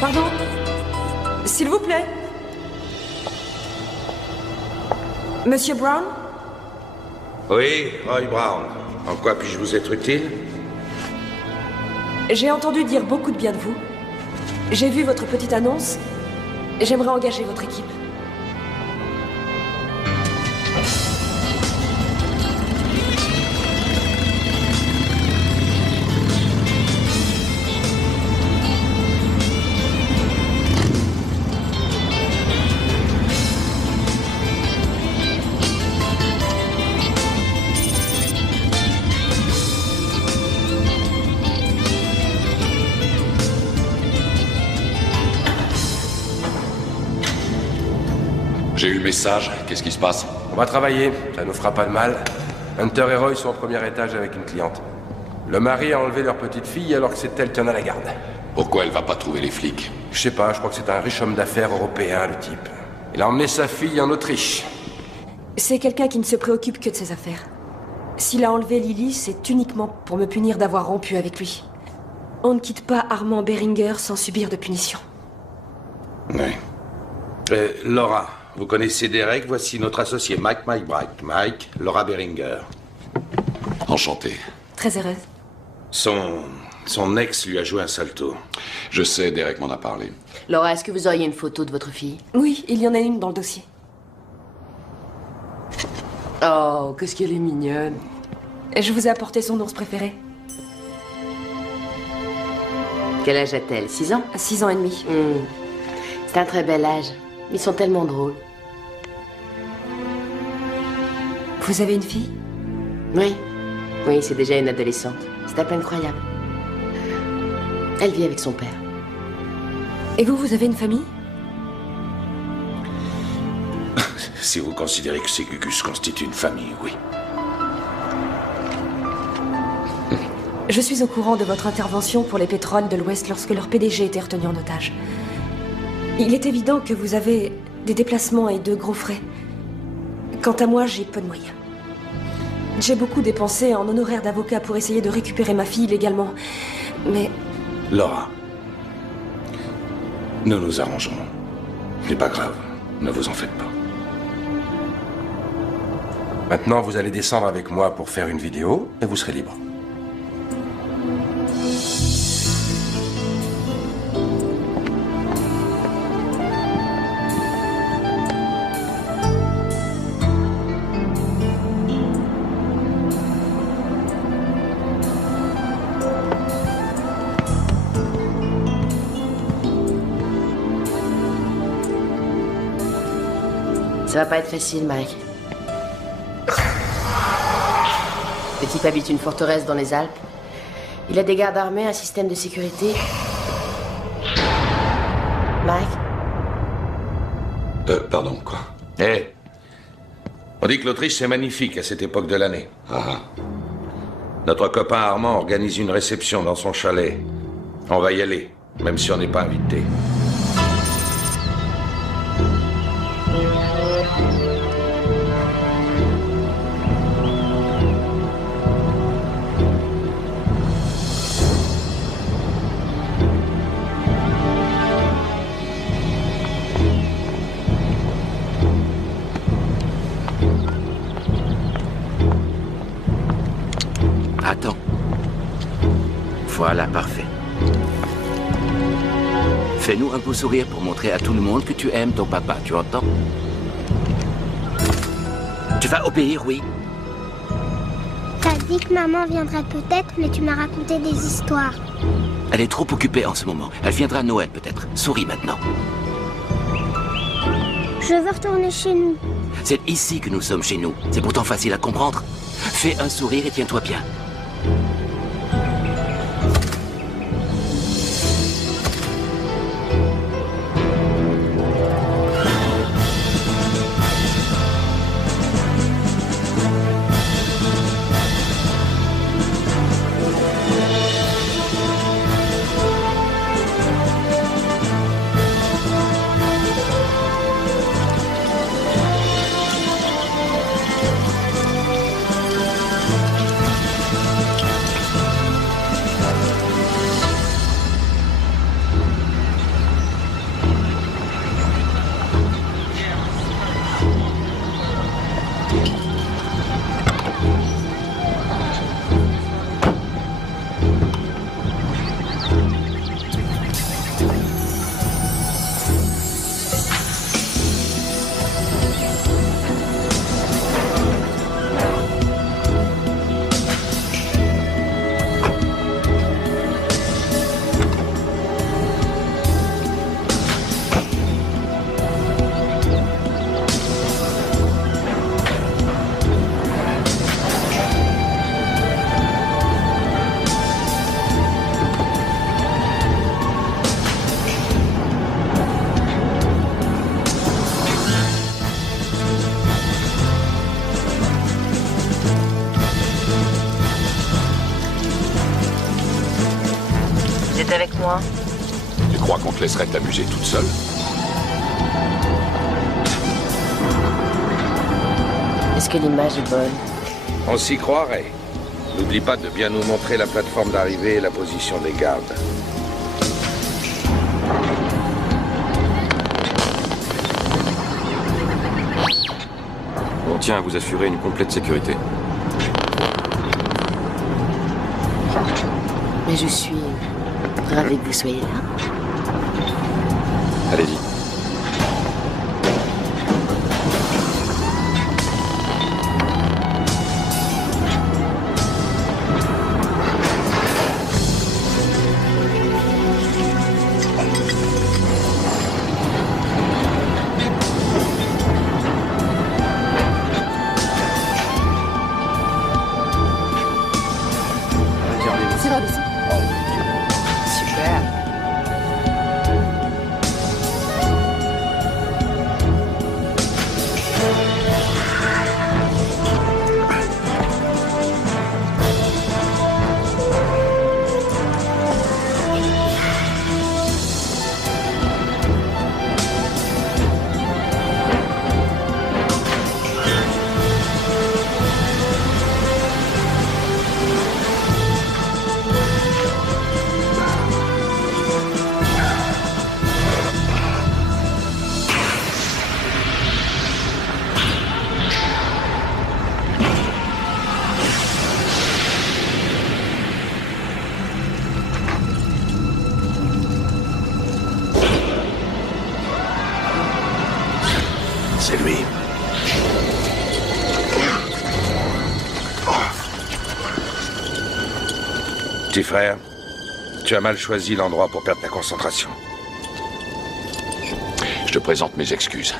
Pardon? S'il vous plaît? Monsieur Brown? Oui, Roy Brown. En quoi puis-je vous être utile? J'ai entendu dire beaucoup de bien de vous. J'ai vu votre petite annonce. J'aimerais engager votre équipe. J'ai eu le message. Qu'est-ce qui se passe? On va travailler, ça nous fera pas de mal. Hunter et Roy sont au premier étage avec une cliente. Le mari a enlevé leur petite fille alors que c'est elle qui en a la garde. Pourquoi elle va pas trouver les flics? Je sais pas, je crois que c'est un riche homme d'affaires européen, le type. Il a emmené sa fille en Autriche. C'est quelqu'un qui ne se préoccupe que de ses affaires. S'il a enlevé Lily, c'est uniquement pour me punir d'avoir rompu avec lui. On ne quitte pas Armand Beringer sans subir de punition. Oui. Laura, vous connaissez Derek, voici notre associé Mike Bright. Mike, Laura Beringer. Enchanté. Très heureuse. Son ex lui a joué un sale tour. Je sais, Derek m'en a parlé. Laura, est-ce que vous auriez une photo de votre fille? Oui, il y en a une dans le dossier. Oh, qu'est-ce qu'elle est mignonne. Je vous ai apporté son ours préféré. Quel âge a-t-elle? 6 ans? 6 ans et demi. C'est un très bel âge. Ils sont tellement drôles. Vous avez une fille? Oui. Oui, c'est déjà une adolescente. C'est à peine croyable. Elle vit avec son père. Et vous avez une famille? Si vous considérez que ces Gugus constituent une famille, oui. Je suis au courant de votre intervention pour les pétroles de l'Ouest lorsque leur PDG était retenu en otage. Il est évident que vous avez des déplacements et de gros frais. Quant à moi, j'ai peu de moyens. J'ai beaucoup dépensé en honoraires d'avocat pour essayer de récupérer ma fille légalement. Mais... Laura, nous nous arrangerons. Ce n'est pas grave, ne vous en faites pas. Maintenant, vous allez descendre avec moi pour faire une vidéo et vous serez libre. Ça va pas être facile, Mike. Le type habite une forteresse dans les Alpes. Il a des gardes armés, un système de sécurité. Mike? Pardon, quoi? Hé, on dit que l'Autriche, c'est magnifique à cette époque de l'année. Ah. Notre copain Armand organise une réception dans son chalet. On va y aller, même si on n'est pas invité. Attends. Voilà, parfait. Fais-nous un beau sourire pour montrer à tout le monde que tu aimes ton papa, tu entends? Tu vas obéir, oui? T'as dit que maman viendrait peut-être, mais tu m'as raconté des histoires. Elle est trop occupée en ce moment. Elle viendra à Noël, peut-être. Souris maintenant. Je veux retourner chez nous. C'est ici que nous sommes chez nous. C'est pourtant facile à comprendre. Fais un sourire et tiens-toi bien. moi. Tu crois qu'on te laisserait t'amuser toute seule? Est-ce que l'image est bonne? On s'y croirait. N'oublie pas de bien nous montrer la plateforme d'arrivée et la position des gardes. On tient à vous assurer une complète sécurité. Mais je suis ravie que vous soyez là. Allez-y. Super. C'est lui. Petit frère, tu as mal choisi l'endroit pour perdre ta concentration. Je te présente mes excuses.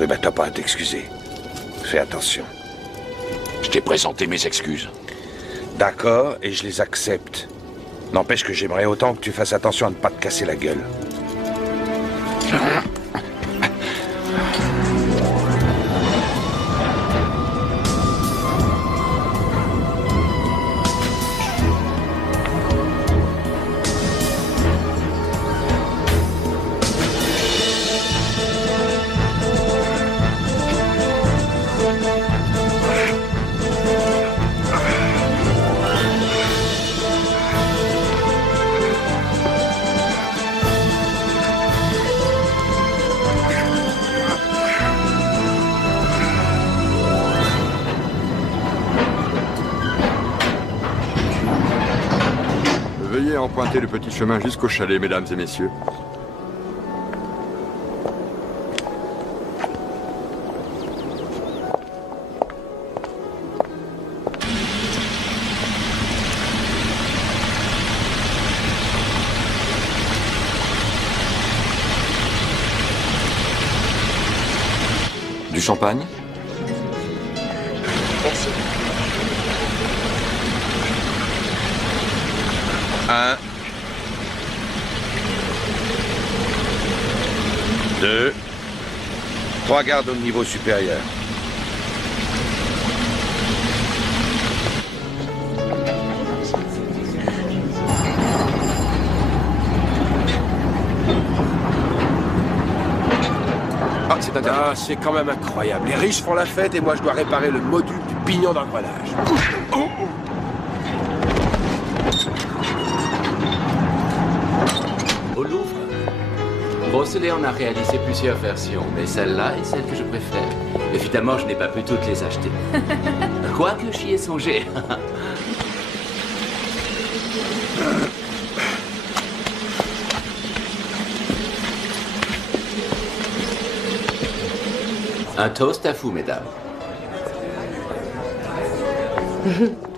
Oui, bah t'as pas à t'excuser. Fais attention. Je t'ai présenté mes excuses. D'accord, et je les accepte. N'empêche que j'aimerais autant que tu fasses attention à ne pas te casser la gueule. Veuillez emprunter le petit chemin jusqu'au chalet, mesdames et messieurs. Du champagne? Merci. 1, 2, 3 gardes au niveau supérieur. Ah, c'est intéressant. Ah, c'est quand même incroyable. Les riches font la fête et moi je dois réparer le module du pignon d'engrenage. Au Louvre, Brosselet en a réalisé plusieurs versions, mais celle-là est celle que je préfère. Évidemment, je n'ai pas pu toutes les acheter. Quoique j'y ai songé. Un toast à vous, mesdames.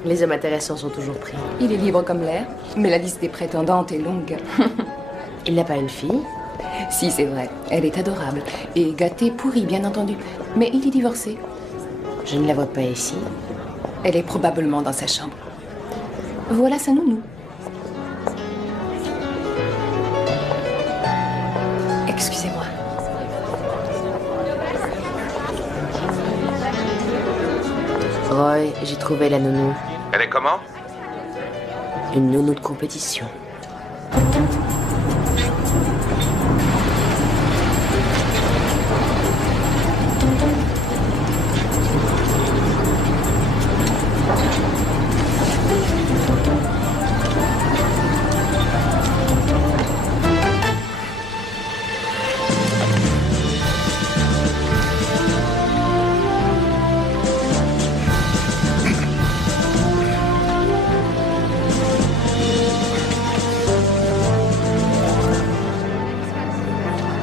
Les hommes intéressants sont toujours pris. Il est libre comme l'air, mais la liste des prétendantes est longue. Il n'a pas une fille? Si, c'est vrai. Elle est adorable. Et gâtée pourrie, bien entendu. Mais il est divorcé. Je ne la vois pas ici. Elle est probablement dans sa chambre. Voilà sa nounou. Excusez-moi. Roy, j'ai trouvé la nounou. Elle est comment? Une nounou de compétition.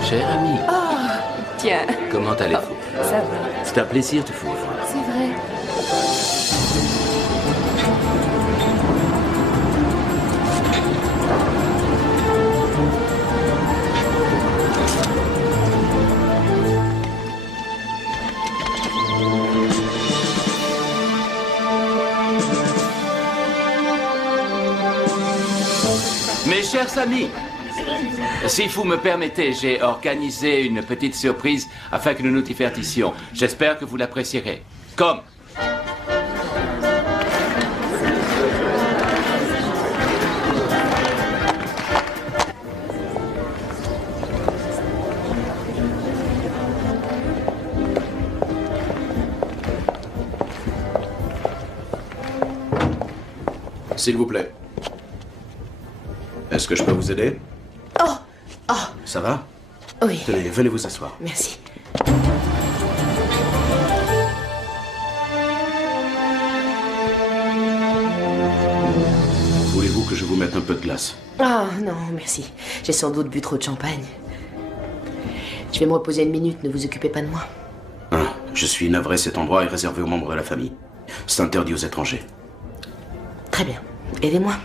Cher ami. Oh, tiens. Comment allez-vous? Ça va. C'est un plaisir de vous voir. C'est vrai. Mes chers amis, si vous me permettez, j'ai organisé une petite surprise afin que nous nous divertissions. J'espère que vous l'apprécierez. Comme s'il vous plaît. Est-ce que je peux vous aider? Oh! Oh! Ça va? Oui. Tenez, venez vous asseoir. Merci. Voulez-vous que je vous mette un peu de glace? Ah, non, merci. J'ai sans doute bu trop de champagne. Je vais me reposer une minute, ne vous occupez pas de moi. Ah, je suis navré, cet endroit est réservé aux membres de la famille. C'est interdit aux étrangers. Très bien. Aidez-moi.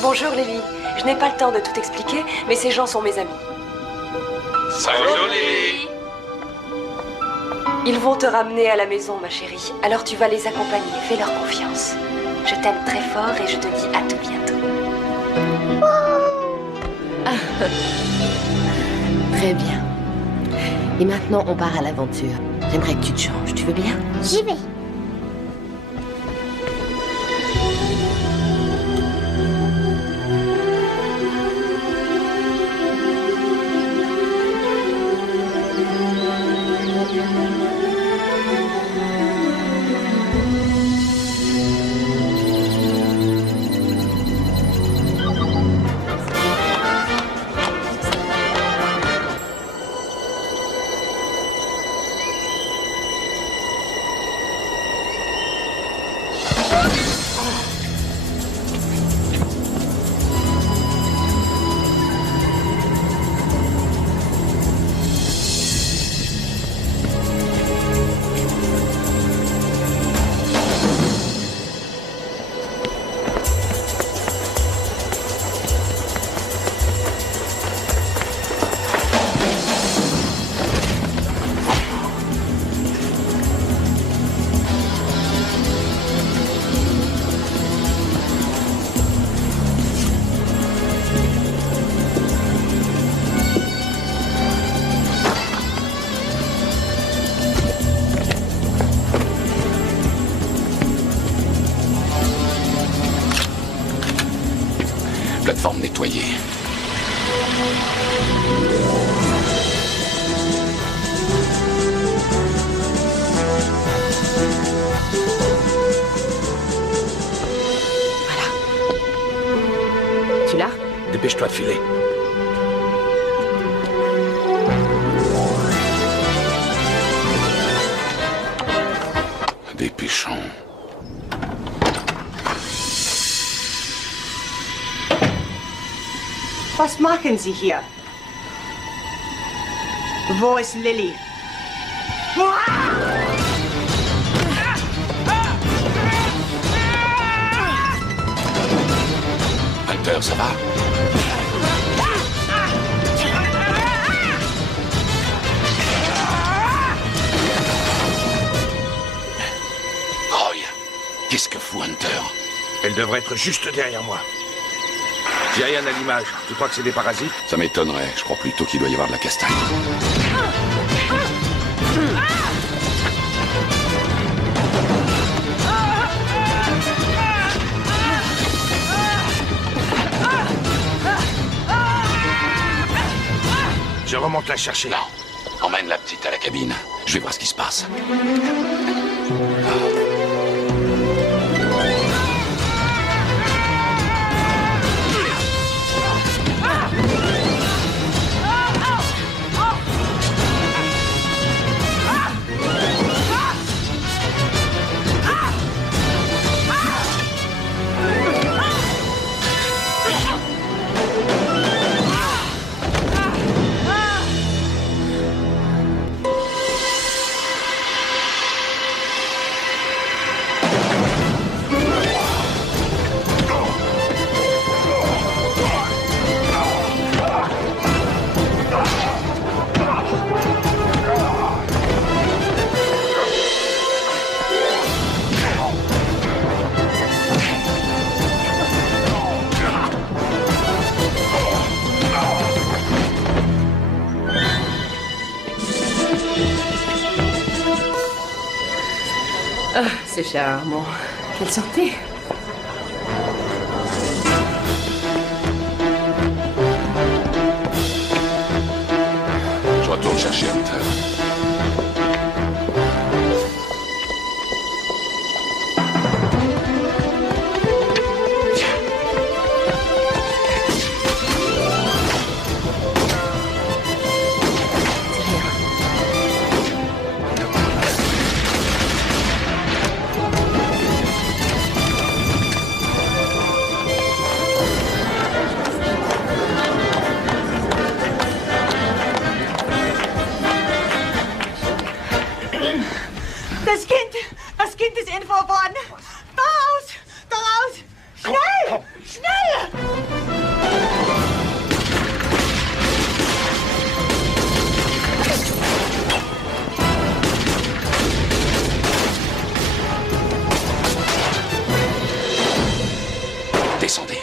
Bonjour Lily. Je n'ai pas le temps de tout expliquer, mais ces gens sont mes amis. Bonjour Lily. Ils vont te ramener à la maison, ma chérie. Alors tu vas les accompagner, fais leur confiance. Je t'aime très fort et je te dis à tout bientôt. Très bien. Et maintenant, on part à l'aventure. J'aimerais que tu te changes, tu veux bien? J'y vais. Plateforme nettoyée. Voilà. Tu l'as? Dépêche-toi de filer. Dépêchons. Was machen Sie hier? Wo ist Lily? Hunter, ça va? Roy, qu'est-ce que fout Hunter? Elle devrait être juste derrière moi. J'ai rien à l'image. Tu crois que c'est des parasites? Ça m'étonnerait. Je crois plutôt qu'il doit y avoir de la castagne. Je remonte la chercher. Non. Emmène la petite à la cabine. Je vais voir ce qui se passe. Ah, c'est charmant. Quelle santé! Je retourne chercher Hunter. Das Kind ist entführt worden. Da raus! Da raus! Schnell! Schnell! Descendez.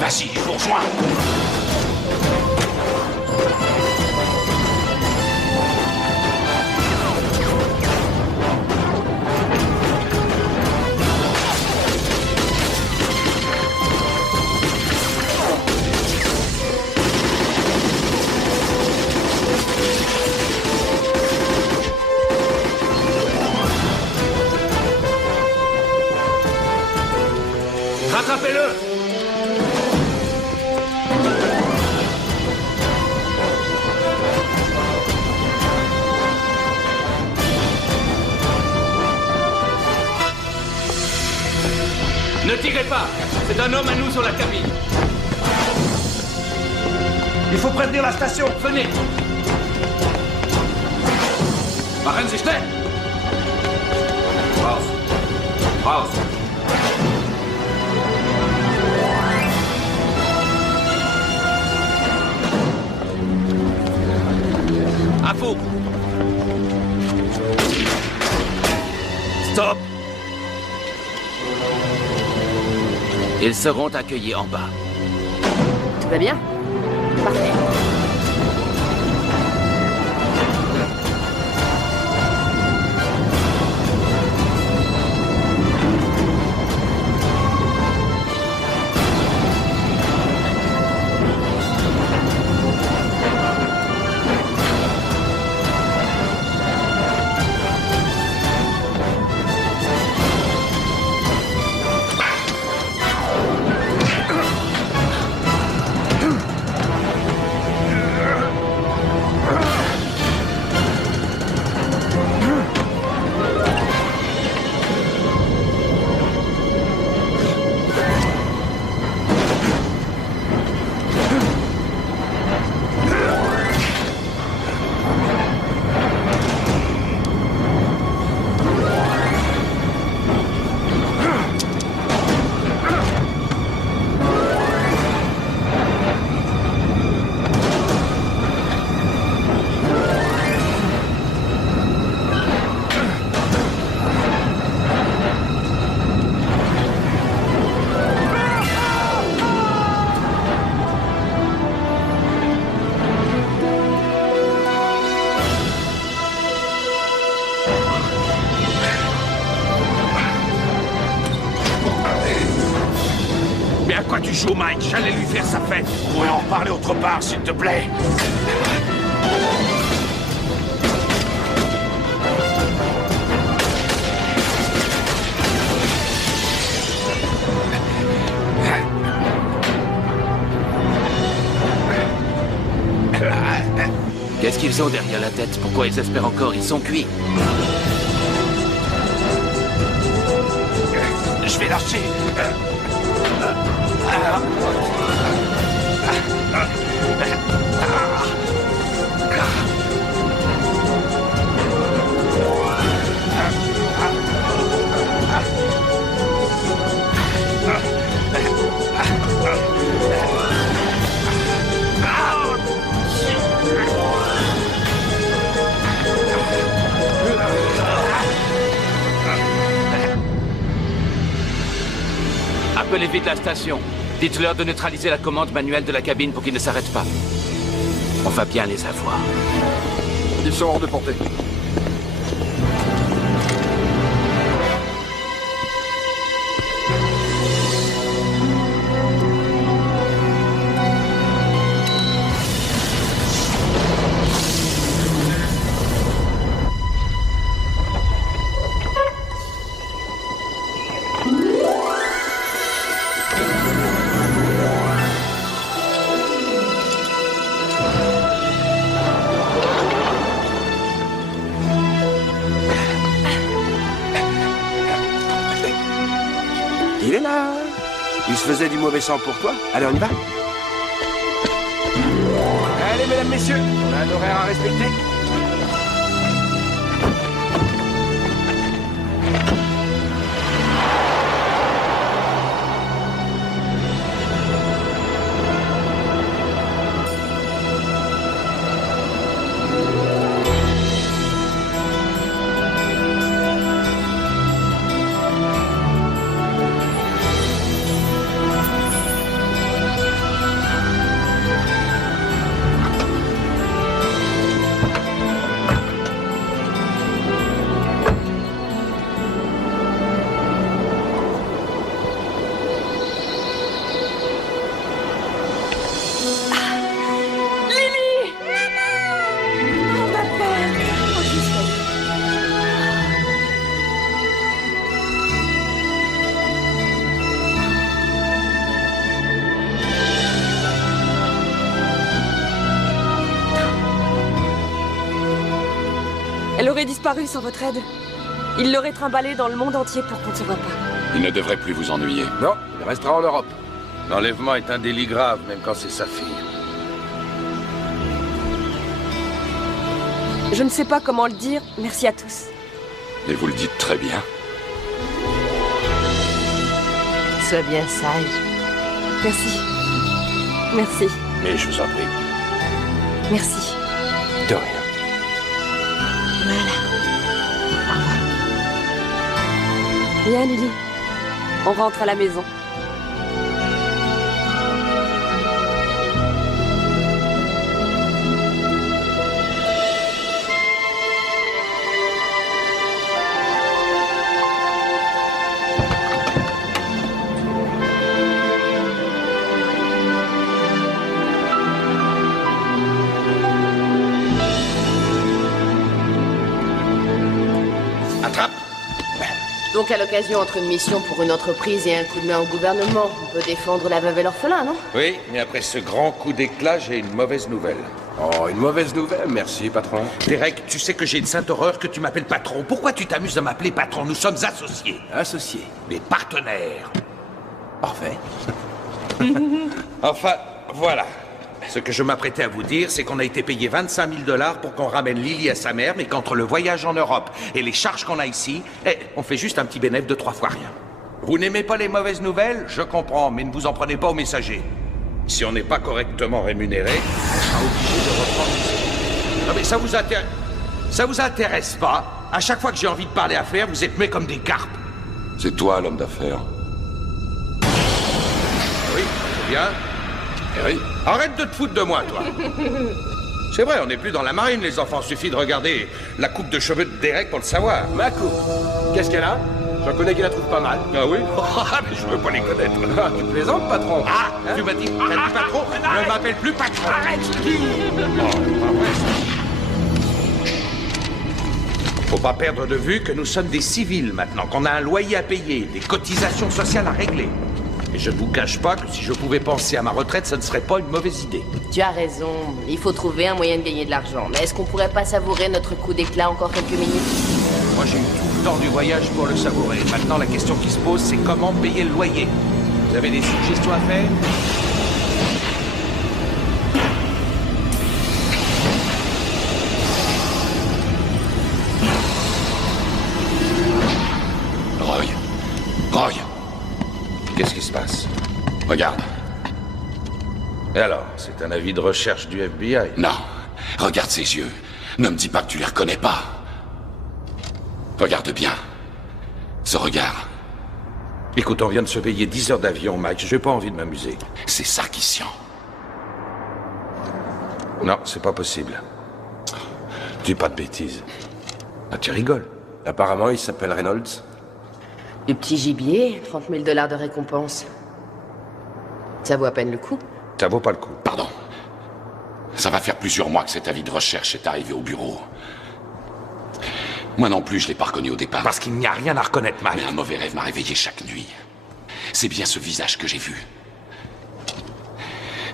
Vas-y, je vous rejoins. Rattrapez-le! Ne tirez pas! C'est un homme à nous sur la cabine! Il faut prévenir la station! Venez! Machen Sie schnell! Raus! Raus! À vous! Stop! Ils seront accueillis en bas. Tout va bien? Parfait. joue, Mike. J'allais lui faire sa fête. On pourrait en reparler autre part, s'il te plaît. Qu'est-ce qu'ils ont derrière la tête? Pourquoi ils espèrent encore? Ils sont cuits. Je vais lâcher. Appelez vite la station. Dites-leur de neutraliser la commande manuelle de la cabine pour qu'ils ne s'arrêtent pas. On va bien les avoir. Ils sont hors de portée. Il est là. Il se faisait du mauvais sang pour toi. Allez, on y va. Allez, mesdames, messieurs, on a un horaire à respecter. Elle aurait disparu sans votre aide. Il l'aurait trimballée dans le monde entier pour qu'on ne se voit pas. Il ne devrait plus vous ennuyer. Non, il restera en Europe. L'enlèvement est un délit grave, même quand c'est sa fille. Je ne sais pas comment le dire. Merci à tous. Et vous le dites très bien. Sois bien sage. Merci. Merci. Mais je vous en prie. Merci. De rien. Voilà. Viens, Lily. On rentre à la maison. Donc à l'occasion, entre une mission pour une entreprise et un coup de main au gouvernement, on peut défendre la veuve et l'orphelin, non? Oui, mais après ce grand coup d'éclat, j'ai une mauvaise nouvelle. Oh, une mauvaise nouvelle, merci, patron. Derek, tu sais que j'ai une sainte horreur que tu m'appelles patron. Pourquoi tu t'amuses à m'appeler patron? Nous sommes associés. Associés. Des partenaires. Parfait. Enfin, voilà. Ce que je m'apprêtais à vous dire, c'est qu'on a été payé 25 000 $ pour qu'on ramène Lily à sa mère, mais qu'entre le voyage en Europe et les charges qu'on a ici, on fait juste un petit bénéfice de 3 fois rien. Vous n'aimez pas les mauvaises nouvelles? Je comprends, mais ne vous en prenez pas aux messagers. Si on n'est pas correctement rémunéré, on sera obligé de reprendre. Non mais ça vous intéresse pas? À chaque fois que j'ai envie de parler affaires, vous êtes muets comme des carpes. C'est toi l'homme d'affaires. Oui, c'est bien. Oui. Arrête de te foutre de moi, toi. C'est vrai, on n'est plus dans la marine, les enfants. Suffit de regarder la coupe de cheveux de Derek pour le savoir. Ma coupe. Qu'est-ce qu'elle a? J'en connais qui la trouvent pas mal. Ah oui? Ah, mais je veux pas les connaître. Ah, tu plaisantes, patron? Ah, tu m'as dit patron? Ne m'appelle plus patron. Arrête, je te dis. Faut pas perdre de vue que nous sommes des civils maintenant, qu'on a un loyer à payer, des cotisations sociales à régler. Et je ne vous cache pas que si je pouvais penser à ma retraite, ça ne serait pas une mauvaise idée. Tu as raison. Il faut trouver un moyen de gagner de l'argent. Mais est-ce qu'on pourrait pas savourer notre coup d'éclat encore quelques minutes? Moi, j'ai eu tout le temps du voyage pour le savourer. Maintenant, la question qui se pose, c'est comment payer le loyer. Vous avez des suggestions à faire? Roy. Qu'est-ce qui se passe? Regarde. Et alors, c'est un avis de recherche du FBI? Non. Regarde ses yeux. Ne me dis pas que tu les reconnais pas. Regarde bien. Ce regard. Écoute, on vient de se payer 10 heures d'avion, Mike. J'ai pas envie de m'amuser. C'est Sarkissian. Non, c'est pas possible. Dis pas de bêtises. Ah, tu rigoles. Apparemment, il s'appelle Reynolds. Du petit gibier, 30 000 $ de récompense. Ça vaut à peine le coup. Ça vaut pas le coup. Pardon. Ça va faire plusieurs mois que cet avis de recherche est arrivé au bureau. Moi non plus, je l'ai pas reconnu au départ. Parce qu'il n'y a rien à reconnaître, Mike. Mais un mauvais rêve m'a réveillé chaque nuit. C'est bien ce visage que j'ai vu.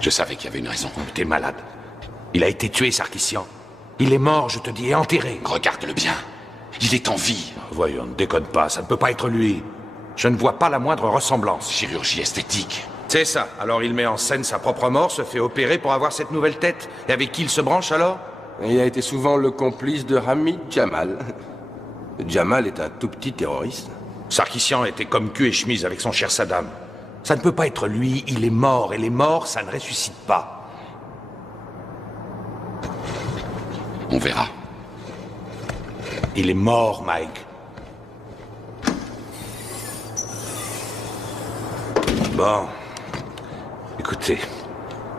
Je savais qu'il y avait une raison. T'es malade. Il a été tué, Sarkissian. Il est mort, je te dis, et enterré. Regarde-le bien. Il est en vie. Voyons, ne déconne pas, ça ne peut pas être lui. Je ne vois pas la moindre ressemblance. Chirurgie esthétique. C'est ça. Alors il met en scène sa propre mort, se fait opérer pour avoir cette nouvelle tête. Et avec qui il se branche alors? Il a été souvent le complice de Hamid Jamal. Jamal est un tout petit terroriste. Sarkissian était comme cul et chemise avec son cher Saddam. Ça ne peut pas être lui, il est mort, et les morts, ça ne ressuscite pas. On verra. Il est mort, Mike. Bon. Écoutez,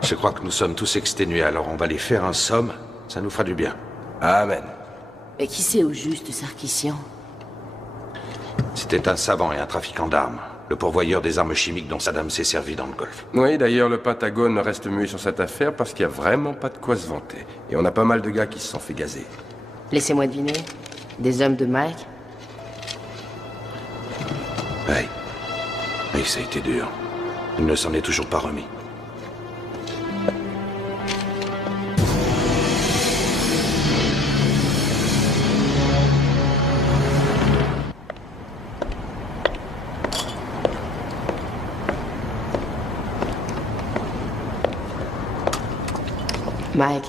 je crois que nous sommes tous exténués, alors on va les faire un somme. Ça nous fera du bien. Amen. Mais qui c'est au juste, Sarkissian? C'était un savant et un trafiquant d'armes. Le pourvoyeur des armes chimiques dont Saddam s'est servi dans le Golfe. Oui, d'ailleurs, le Pentagone reste muet sur cette affaire parce qu'il n'y a vraiment pas de quoi se vanter. Et on a pas mal de gars qui se sont fait gazer. Laissez-moi deviner. Des hommes de Mike? Oui. Oui, ça a été dur. Il ne s'en est toujours pas remis. Mike.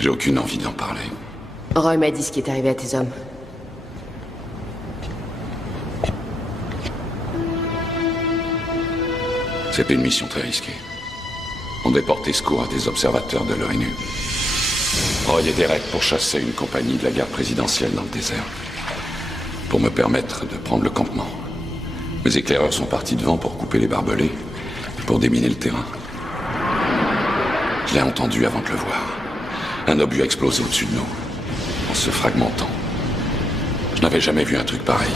J'ai aucune envie d'en parler. Roy m'a dit ce qui est arrivé à tes hommes. C'était une mission très risquée. On devait porter secours à des observateurs de l'ONU. Roy et Derek pourchassaient une compagnie de la garde présidentielle dans le désert. Pour me permettre de prendre le campement. Mes éclaireurs sont partis devant pour couper les barbelés et pour déminer le terrain. Je l'ai entendu avant de le voir. Un obus a explosé au-dessus de nous, en se fragmentant. Je n'avais jamais vu un truc pareil.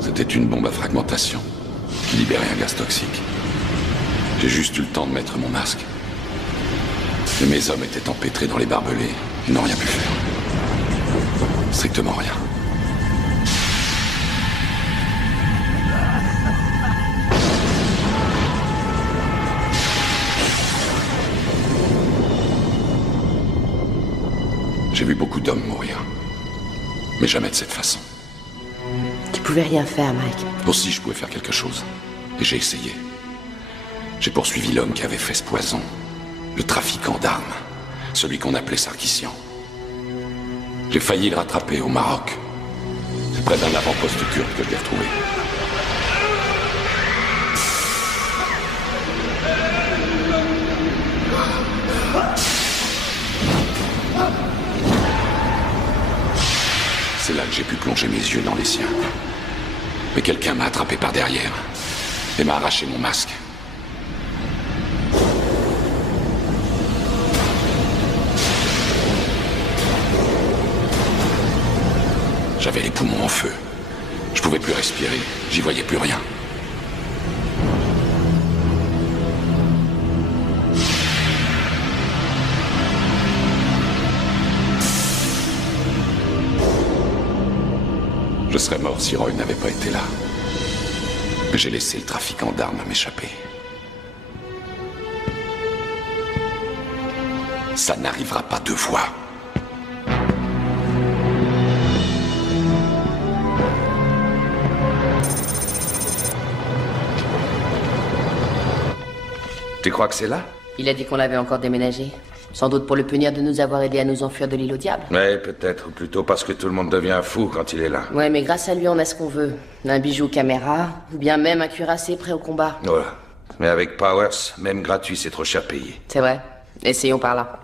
C'était une bombe à fragmentation qui libérait un gaz toxique. J'ai juste eu le temps de mettre mon masque. Mais mes hommes étaient empêtrés dans les barbelés et n'ont rien pu faire. Strictement rien. J'ai vu beaucoup d'hommes mourir. Mais jamais de cette façon. Tu pouvais rien faire, Mike. Aussi, je pouvais faire quelque chose. Et j'ai essayé. J'ai poursuivi l'homme qui avait fait ce poison. Le trafiquant d'armes. Celui qu'on appelait Sarkissian. J'ai failli le rattraper au Maroc. C'est près d'un avant-poste turc que je l'ai retrouvé. C'est là que j'ai pu plonger mes yeux dans les siens. Mais quelqu'un m'a attrapé par derrière et m'a arraché mon masque. J'avais les poumons en feu. Je pouvais plus respirer. J'y voyais plus rien. Je serais mort si Roy n'avait pas été là. Mais j'ai laissé le trafiquant d'armes m'échapper. Ça n'arrivera pas deux fois. Tu crois que c'est là? Il a dit qu'on l'avait encore déménagé. Sans doute pour le punir de nous avoir aidés à nous enfuir de l'île au diable. Ouais, peut-être. Ou plutôt parce que tout le monde devient fou quand il est là. Ouais, mais grâce à lui, on a ce qu'on veut. Un bijou caméra, ou bien même un cuirassé prêt au combat. Voilà. Mais avec Powers, même gratuit, c'est trop cher payé. C'est vrai. Essayons par là.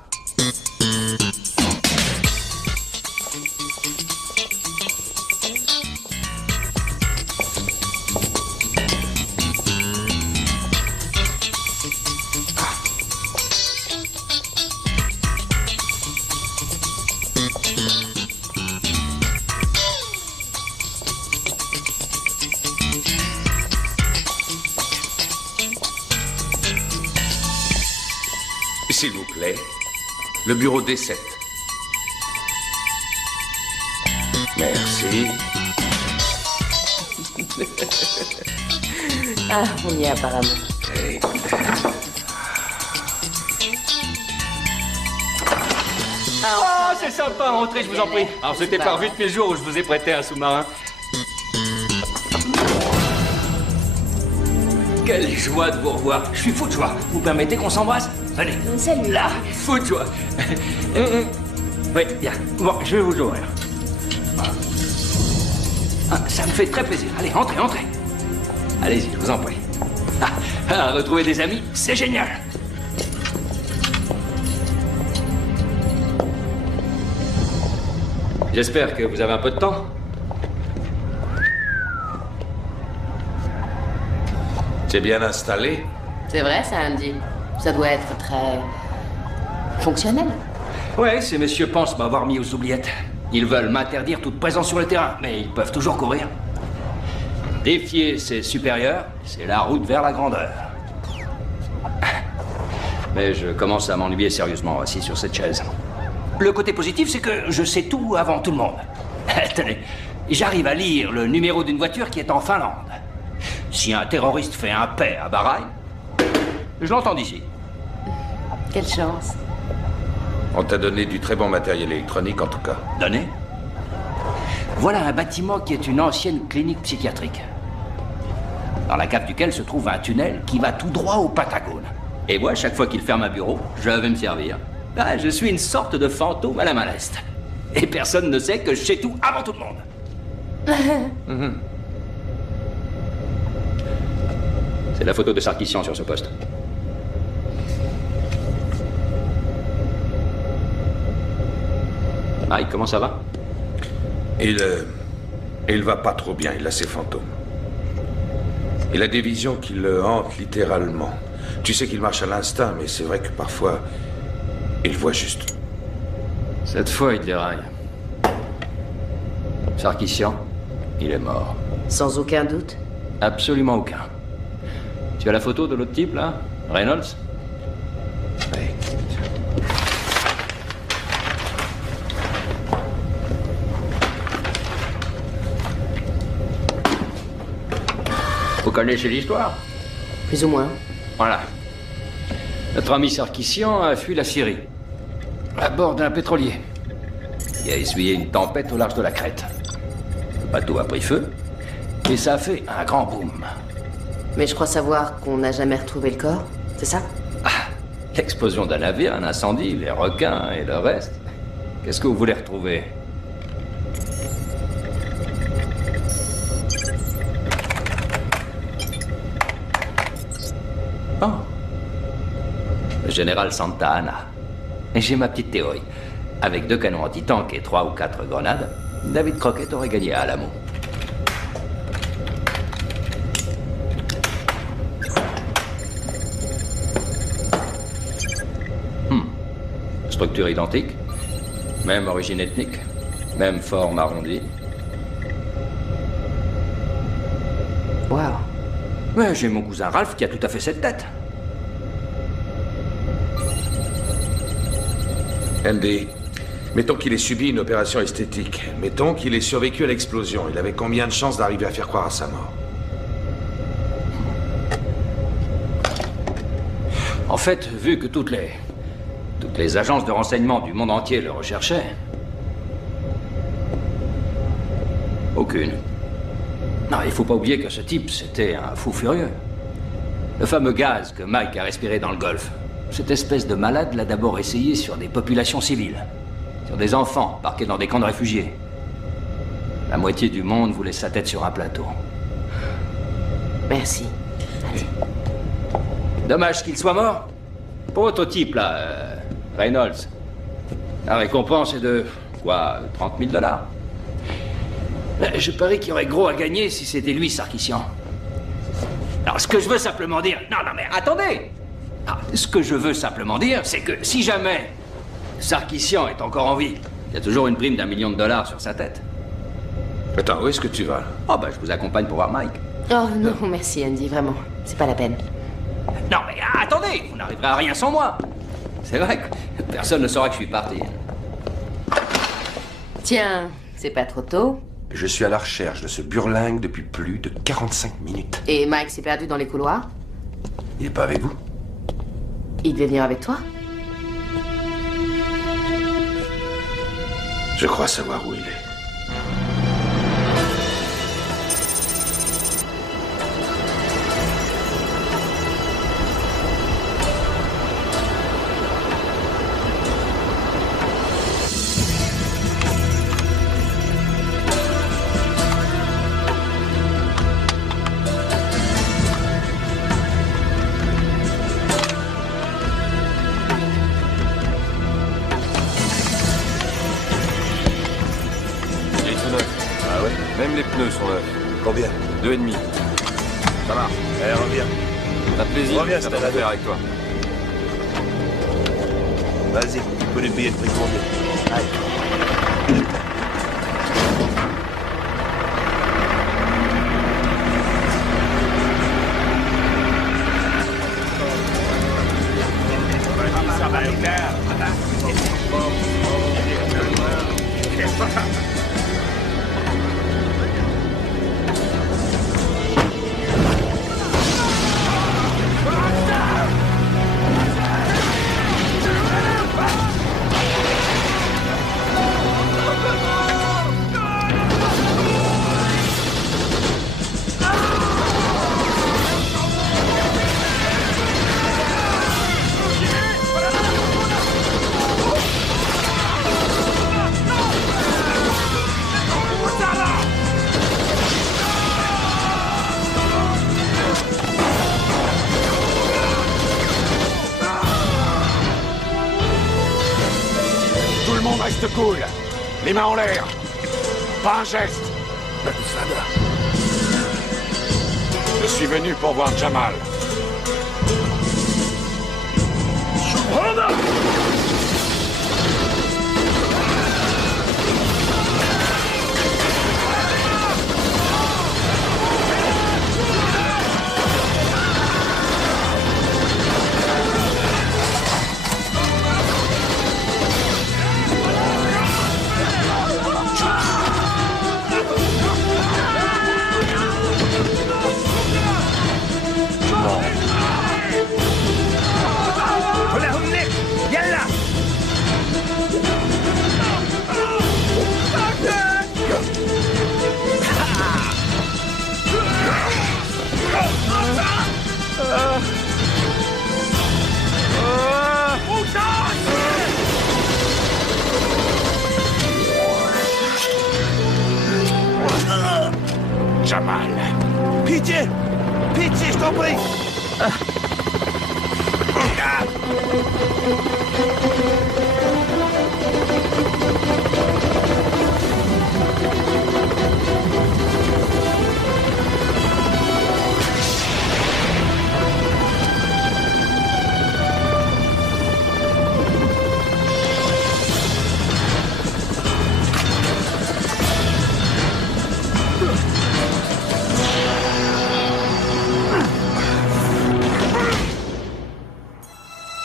S'il vous plaît, le bureau D7. Merci. Ah, on y est apparemment. Oh, c'est sympa, entrez, je vous en prie. Alors, c'était pas revu depuis le jour où je vous ai prêté un sous-marin. Quelle joie de vous revoir. Je suis fou de joie. Vous permettez qu'on s'embrasse? Allez. Salut. Là, fou de joie. Oui, bien. Bon, je vais vous ouvrir. Ah, ça me fait très plaisir. Allez, entrez, entrez. Allez-y, je vous en prie. Ah, retrouver des amis, c'est génial. J'espère que vous avez un peu de temps. C'est bien installé? C'est vrai, ça, Andy. Ça doit être très... fonctionnel. Ouais, ces messieurs pensent m'avoir mis aux oubliettes. Ils veulent m'interdire toute présence sur le terrain, mais ils peuvent toujours courir. Défier ses supérieurs, c'est la route vers la grandeur. Mais je commence à m'ennuyer sérieusement assis sur cette chaise. Le côté positif, c'est que je sais tout avant tout le monde. Tenez, j'arrive à lire le numéro d'une voiture qui est en Finlande. Si un terroriste fait un paix à Bahreïn, je l'entends d'ici. Quelle chance. On t'a donné du très bon matériel électronique, en tout cas. Donné? Voilà un bâtiment qui est une ancienne clinique psychiatrique. Dans la cave duquel se trouve un tunnel qui va tout droit au Patagone. Et moi, chaque fois qu'il ferme un bureau, je vais me servir. Ah, je suis une sorte de fantôme à la main leste. Et personne ne sait que je sais tout avant tout le monde. C'est la photo de Sarkissian sur ce poste. Mike, comment ça va? Il va pas trop bien, il a ses fantômes. Il a des visions qui le hantent littéralement. Tu sais qu'il marche à l'instinct, mais c'est vrai que parfois, il voit juste. Cette fois, il déraille. Sarkissian, il est mort. Sans aucun doute? Absolument aucun. Tu as la photo de l'autre type, là? Reynolds? Oui. Vous connaissez l'histoire? Plus ou moins. Voilà. Notre ami Sarkissian a fui la Syrie. À bord d'un pétrolier. Il a essuyé une tempête au large de la Crète. Le bateau a pris feu. Et ça a fait un grand boom. Mais je crois savoir qu'on n'a jamais retrouvé le corps, c'est ça? L'explosion d'un navire, un incendie, les requins et le reste. Qu'est-ce que vous voulez retrouver? Oh. Le général Santa Anna. Et j'ai ma petite théorie. Avec 2 canons anti-tank et 3 ou 4 grenades, David Crockett aurait gagné à Alamo. Structure identique, même origine ethnique, même forme arrondie, Mais j'ai mon cousin Ralph qui a tout à fait cette tête. Andy, mettons qu'il ait subi une opération esthétique. Mettons qu'il ait survécu à l'explosion. Il avait combien de chances d'arriver à faire croire à sa mort? En fait, vu que toutes les agences de renseignement du monde entier le recherchaient, aucune. Non, il faut pas oublier que ce type, c'était un fou furieux. Le fameux gaz que Mike a respiré dans le Golfe. Cette espèce de malade l'a d'abord essayé sur des populations civiles. Sur des enfants parqués dans des camps de réfugiés. La moitié du monde voulait sa tête sur un plateau. Merci. Allez. Dommage qu'il soit mort. Pour votre type, là, Reynolds. La récompense est de, quoi, 30 000 $. Je parie qu'il y aurait gros à gagner si c'était lui, Sarkissian. Alors, ce que je veux simplement dire... Non, mais attendez! Ce que je veux simplement dire, c'est que si jamais Sarkissian est encore en vie, il y a toujours une prime d'1 million de $ sur sa tête. Attends, où est-ce que tu vas? Oh, bah, je vous accompagne pour voir Mike. Oh, non, merci, Andy, vraiment. C'est pas la peine. Non, mais attendez! Vous n'arriverez à rien sans moi. C'est vrai que personne ne saura que je suis parti. Tiens, c'est pas trop tôt. Je suis à la recherche de ce burlingue depuis plus de 45 minutes. Et Mike s'est perdu dans les couloirs? Il est pas avec vous? Il devait venir avec toi? Je crois savoir où il est. Même les pneus sont neufs. Combien? 2,5. Ça marche. Allez, reviens. T'as plaisir, Reviens, ça c'était va la faire avec toi. Vas-y, tu peux lui payer le prix de combien? Allez. Ça va être clair. Reste cool. Les mains en l'air. Pas un geste. Je suis venu pour voir Jamal. Jamal. Pitié! Pitié, je t'en prie!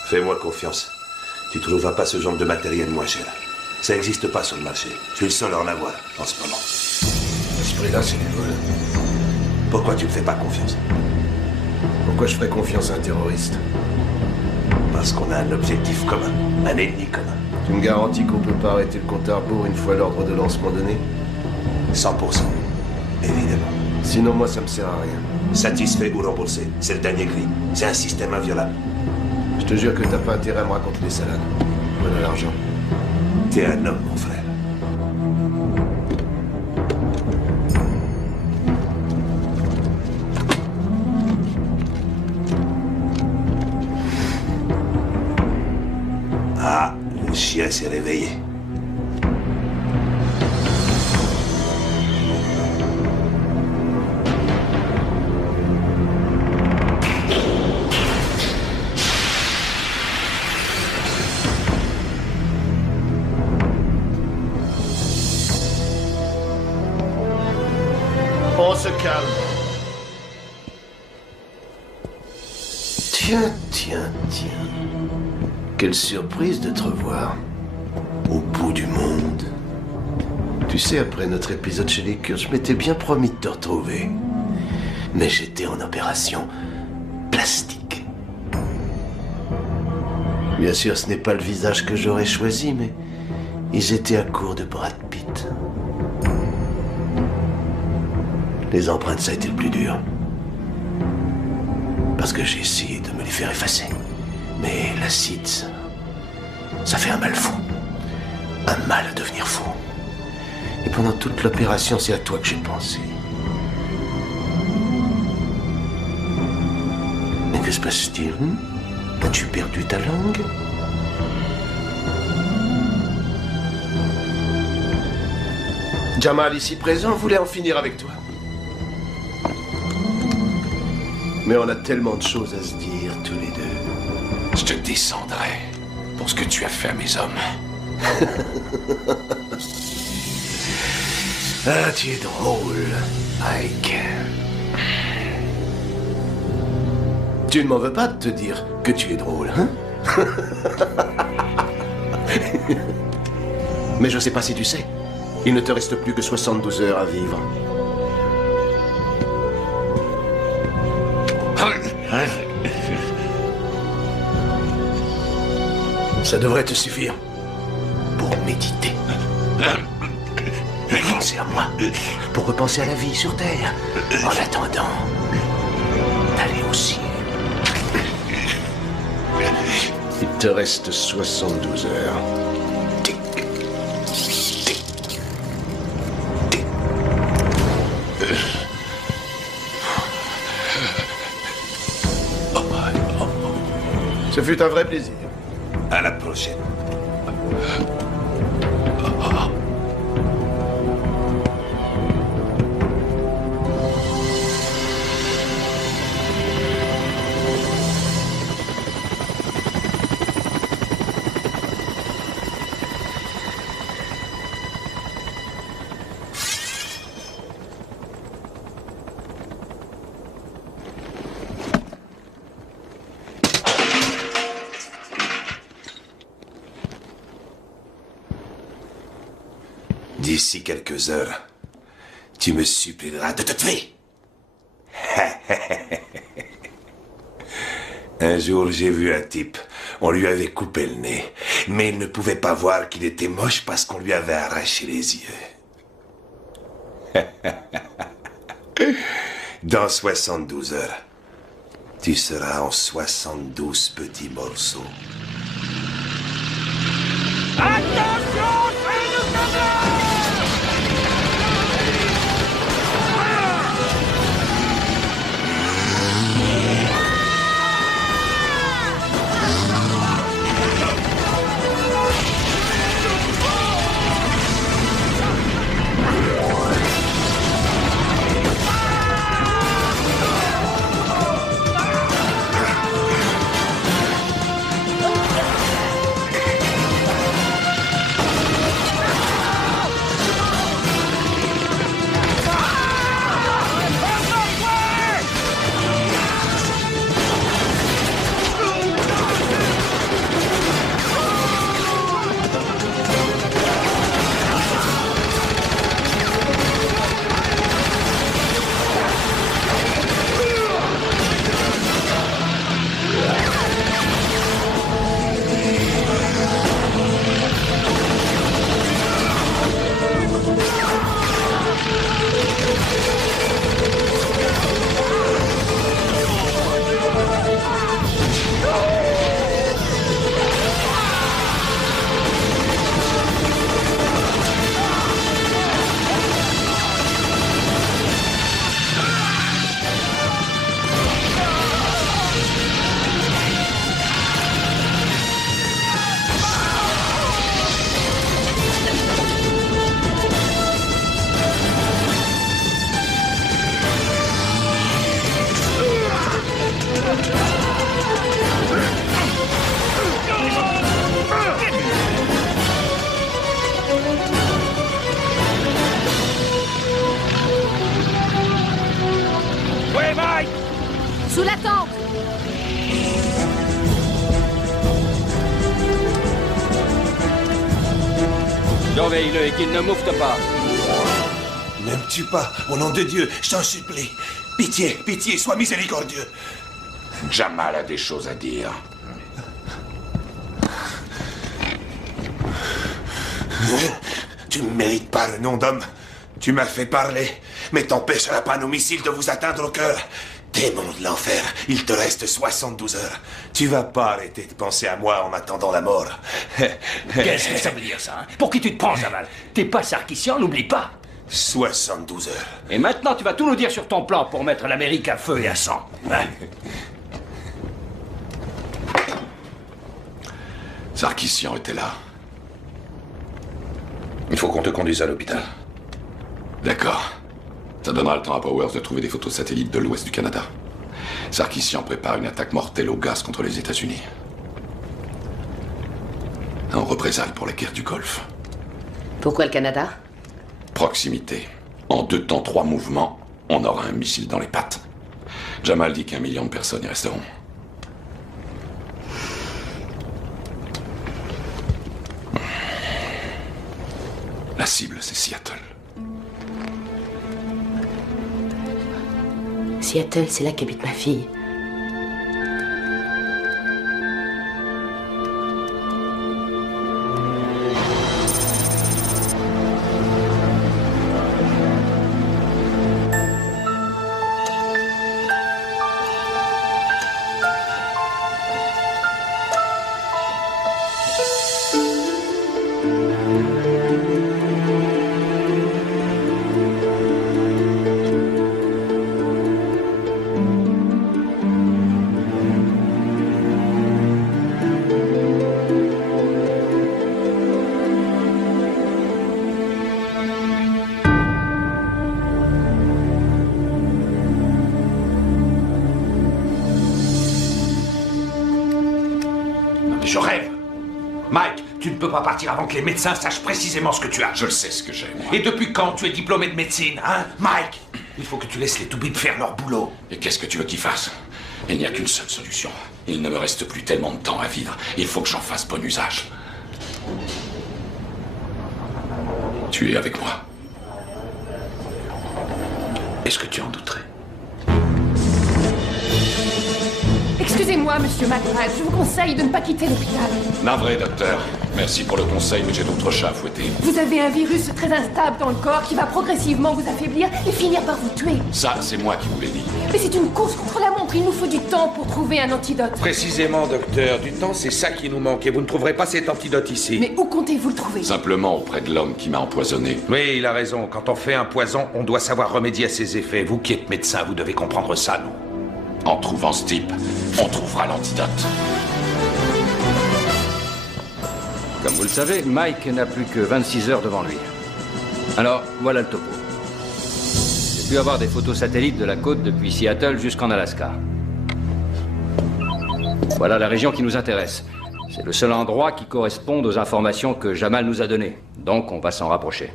Fais-moi confiance. Tu trouveras pas ce genre de matériel moins cher. Ça n'existe pas sur le marché. Je suis le seul à en avoir en ce moment. Ce prix-là, c'est du vol. Pourquoi tu me fais pas confiance? Pourquoi je ferais confiance à un terroriste? Parce qu'on a un objectif commun, un ennemi commun. Tu me garantis qu'on peut pas arrêter le compte à rebours une fois l'ordre de lancement donné? 100%. Évidemment. Sinon, moi, ça me sert à rien. Satisfait ou remboursé, c'est le dernier cri. C'est un système inviolable. Je te jure que t'as pas intérêt à me raconter des salades. Voilà l'argent. T'es un homme, mon frère. Ah, le chien s'est réveillé. On se calme. Tiens. Quelle surprise de te revoir. Au bout du monde. Tu sais, après notre épisode chez les Kurdes, je m'étais bien promis de te retrouver. Mais j'étais en opération plastique. Bien sûr, ce n'est pas le visage que j'aurais choisi, mais ils étaient à court de Brad Pitt. Les empreintes, ça a été le plus dur. Parce que j'ai essayé de me les faire effacer. Mais l'acide, ça fait un mal fou. Un mal à devenir fou. Et pendant toute l'opération, c'est à toi que j'ai pensé. Mais que se passe-t-il? As-tu perdu ta langue? Jamal, ici présent, voulait en finir avec toi. Mais on a tellement de choses à se dire, tous les deux. Je te descendrai pour ce que tu as fait à mes hommes. Ah, tu es drôle, Mike. Tu ne m'en veux pas de te dire que tu es drôle, hein? Mais je sais pas si tu sais. Il ne te reste plus que 72 heures à vivre. Ça devrait te suffire pour méditer. Pour penser à moi. Pour repenser à la vie sur Terre. En attendant d'aller au ciel. Il te reste 72 heures. Ce fut un vrai plaisir. À la prochaine. D'ici quelques heures, tu me supplieras de te tuer. Un jour, j'ai vu un type. On lui avait coupé le nez. Mais il ne pouvait pas voir qu'il était moche parce qu'on lui avait arraché les yeux. Dans 72 heures, tu seras en 72 petits morceaux. Attention, c'est le camarade! Sous la tente. Surveille-le et qu'il ne moufte pas. Ne me tue pas, au nom de Dieu, je t'en supplie. Pitié, pitié, sois miséricordieux. Jamal a des choses à dire. Tu ne mérites pas le nom d'homme. Tu m'as fait parler, mais t'empêchera pas nos missiles de vous atteindre au cœur. Démon de l'enfer, il te reste 72 heures. Tu vas pas arrêter de penser à moi en attendant la mort. Qu'est-ce que ça veut dire, ça, hein? Pour qui tu te prends, Jamal? T'es pas Sarkissian, n'oublie pas. 72 heures. Et maintenant, tu vas tout nous dire sur ton plan pour mettre l'Amérique à feu et à sang. Hein? Sarkissian était là. Il faut qu'on te conduise à l'hôpital. D'accord. Ça donnera le temps à Powers de trouver des photos satellites de l'ouest du Canada. Sarkissian prépare une attaque mortelle au gaz contre les États-Unis. En représailles pour la guerre du Golfe. Pourquoi le Canada? Proximité. En 2 temps, 3 mouvements, on aura un missile dans les pattes. Jamal dit qu'1 million de personnes y resteront. La cible, c'est Seattle. Seattle, c'est là qu'habite ma fille. Je rêve. Mike, tu ne peux pas partir avant que les médecins sachent précisément ce que tu as. Je le sais ce que j'ai, moi. Et depuis quand tu es diplômé de médecine, hein, Mike? Il faut que tu laisses les toubibs faire leur boulot. Et qu'est-ce que tu veux qu'ils fassent? Il n'y a qu'une seule solution. Il ne me reste plus tellement de temps à vivre. Il faut que j'en fasse bon usage. Tu es avec moi. Est-ce que tu en douterais? Excusez-moi, monsieur McBride, je vous conseille de ne pas quitter l'hôpital. Navré, docteur. Merci pour le conseil, mais j'ai d'autres chats à fouetter. Vous avez un virus très instable dans le corps qui va progressivement vous affaiblir et finir par vous tuer. Ça, c'est moi qui vous l'ai dit. Mais c'est une course contre la montre, il nous faut du temps pour trouver un antidote. Précisément, docteur. Du temps, c'est ça qui nous manque et vous ne trouverez pas cet antidote ici. Mais où comptez-vous le trouver? Simplement auprès de l'homme qui m'a empoisonné. Oui, il a raison. Quand on fait un poison, on doit savoir remédier à ses effets. Vous qui êtes médecin, vous devez comprendre ça, non? En trouvant ce type, on trouvera l'antidote. Comme vous le savez, Mike n'a plus que 26 heures devant lui. Alors, voilà le topo. J'ai pu avoir des photos satellites de la côte depuis Seattle jusqu'en Alaska. Voilà la région qui nous intéresse. C'est le seul endroit qui corresponde aux informations que Jamal nous a données. Donc, on va s'en rapprocher.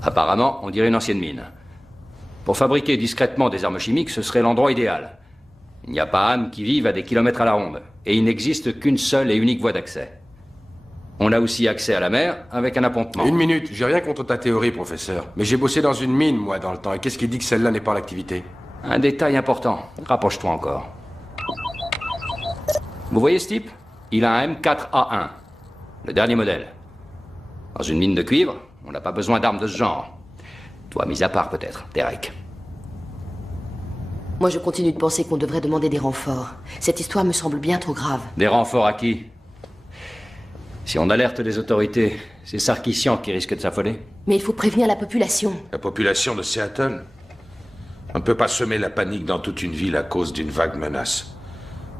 Apparemment, on dirait une ancienne mine. Pour fabriquer discrètement des armes chimiques, ce serait l'endroit idéal. Il n'y a pas âme qui vive à des kilomètres à la ronde. Et il n'existe qu'une seule et unique voie d'accès. On a aussi accès à la mer avec un appontement. Une minute, j'ai rien contre ta théorie, professeur. Mais j'ai bossé dans une mine, moi, dans le temps. Et qu'est-ce qui dit que celle-là n'est pas en activité? Un détail important. Rapproche-toi encore. Vous voyez ce type? Il a un M4A1. Le dernier modèle. Dans une mine de cuivre, on n'a pas besoin d'armes de ce genre. Toi, mis à part peut-être, Derek. Moi, je continue de penser qu'on devrait demander des renforts. Cette histoire me semble bien trop grave. Des renforts à qui? Si on alerte les autorités, c'est Sarkissian qui risque de s'affoler. Mais il faut prévenir la population. La population de Seattle? On ne peut pas semer la panique dans toute une ville à cause d'une vague menace.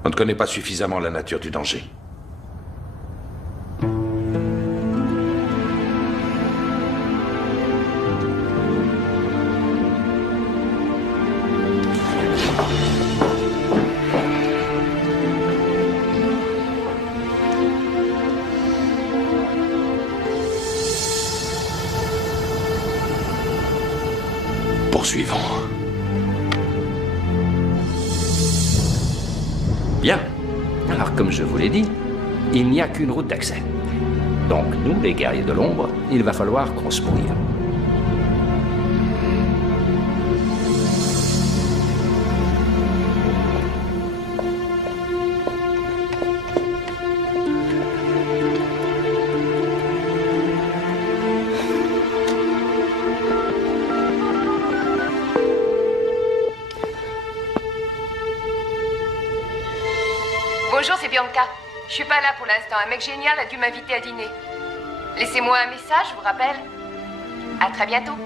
On ne connaît pas suffisamment la nature du danger. Poursuivons. Bien. Alors, comme je vous l'ai dit, il n'y a qu'une route d'accès. Donc, nous, les guerriers de l'ombre, il va falloir qu'on se mouille. Bonjour, c'est Bianca. Je suis pas là pour l'instant. Un mec génial a dû m'inviter à dîner. Laissez-moi un message, je vous rappelle. À très bientôt.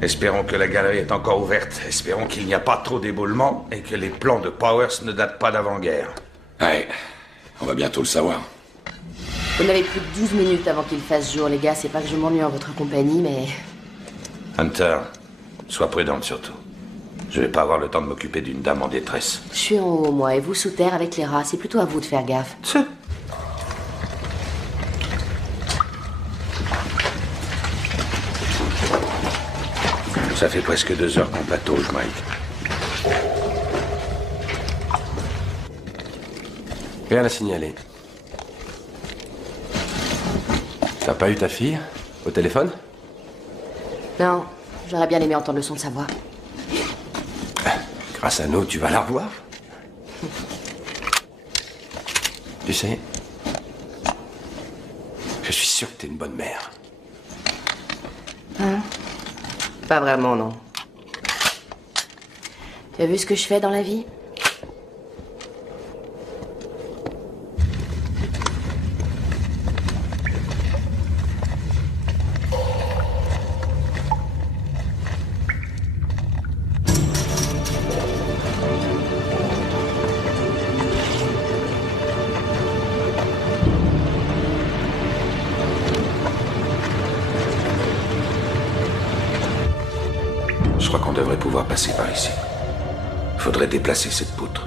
Espérons que la galerie est encore ouverte. Espérons qu'il n'y a pas trop d'éboulements et que les plans de Powers ne datent pas d'avant-guerre. Ouais, on va bientôt le savoir. Vous n'avez plus de 12 minutes avant qu'il fasse jour, les gars. C'est pas que je m'ennuie en votre compagnie, mais... Hunter, sois prudente surtout. Je vais pas avoir le temps de m'occuper d'une dame en détresse. Je suis en haut, moi, et vous sous terre avec les rats. C'est plutôt à vous de faire gaffe. Ça fait presque 2 heures qu'on patauge, Mike. Rien à signaler. T'as pas eu ta fille au téléphone? Non, j'aurais bien aimé entendre le son de sa voix. Grâce à nous, tu vas la revoir. Tu sais, je suis sûr que t'es une bonne mère. Hein? Pas vraiment, non. Tu as vu ce que je fais dans la vie? Je crois qu'on devrait pouvoir passer par ici. Faudrait déplacer cette poutre.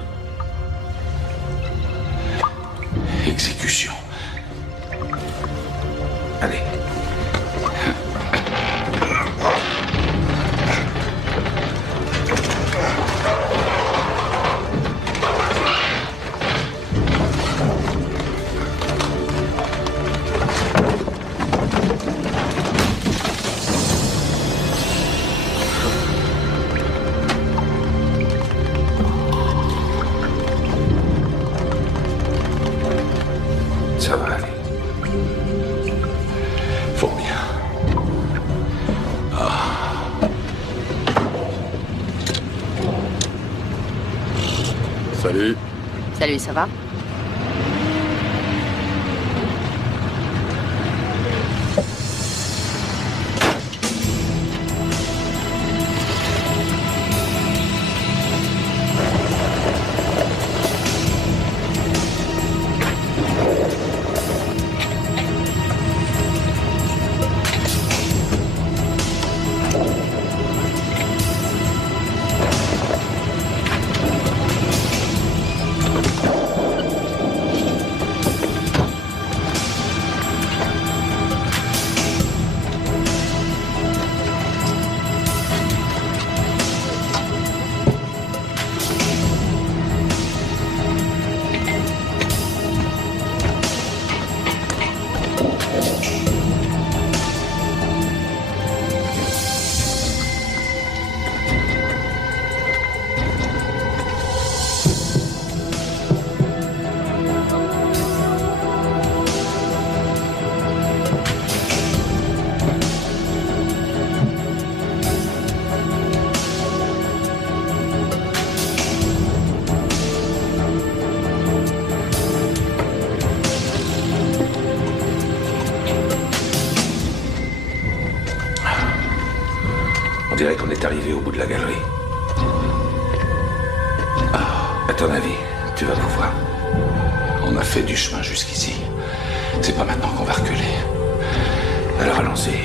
Exécution. Allez. Ça va aller. Fort bien. Salut. Salut, ça va? À ton avis, tu vas pouvoir? On a fait du chemin jusqu'ici. C'est pas maintenant qu'on va reculer. Alors allons-y.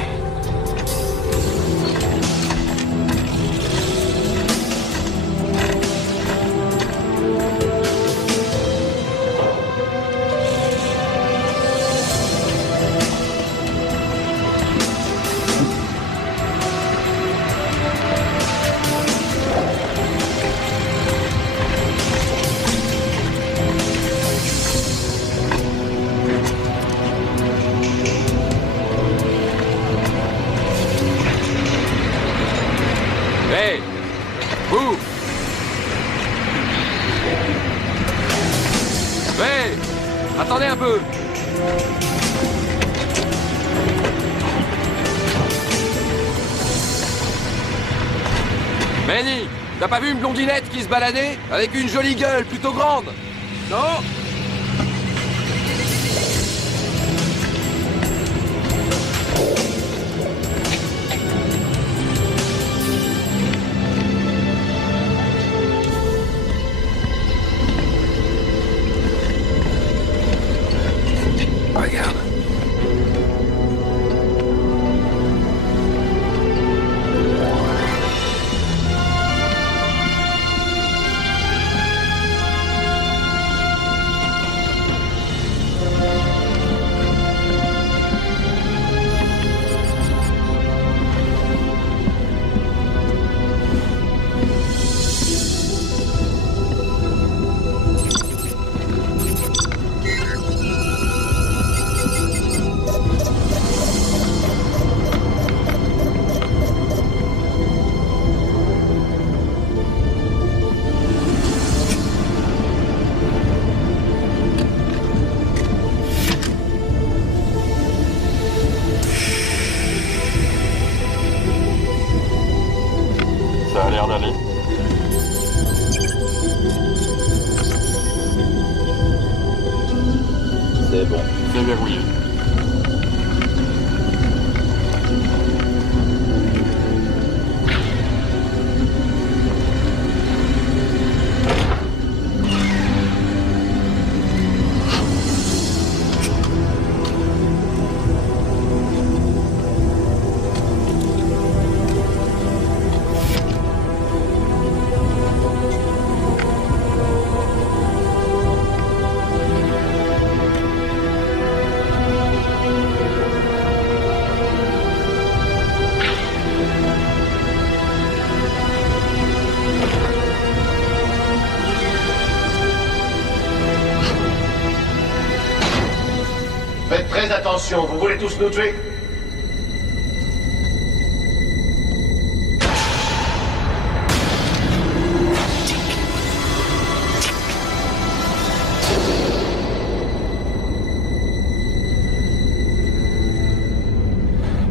Attendez un peu. Manny, t'as pas vu une blondinette qui se baladait? Avec une jolie gueule plutôt grande? Non? Regarde. Ça a l'air d'aller. C'est bon. C'est verrouillé. Faites très attention, vous voulez tous nous tuer?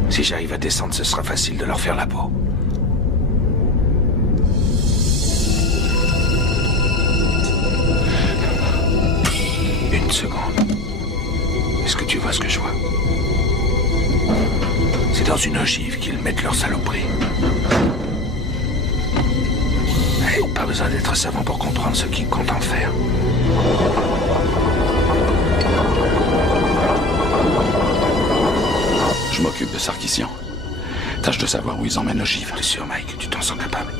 Si j'arrive à descendre, ce sera facile de leur faire la peau. Une seconde. Est-ce que tu vois ce que je vois? C'est dans une ogive qu'ils mettent leur saloperie. Hey, pas besoin d'être savant pour comprendre ce qu'ils comptent en faire. Je m'occupe de Sarkissian. Tâche de savoir où ils emmènent l'ogive. T'es sûr, Mike? Tu t'en sens capable?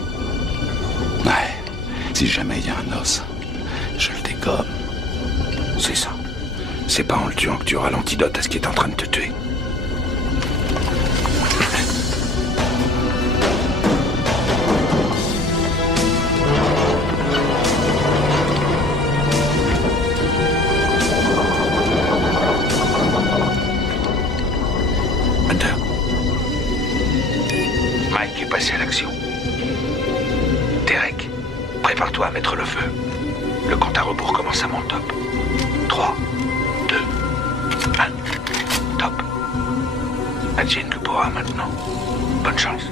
Ouais. Si jamais il y a un os, je le dégomme. C'est ça. C'est pas en le tuant que tu auras l'antidote à ce qui est en train de te tuer. Hunter. Mike est passé à l'action. Derek, prépare-toi à mettre le feu. Le compte à rebours commence à mon top. 3, 2, 1, top. Advienne que pourra maintenant. Bonne chance.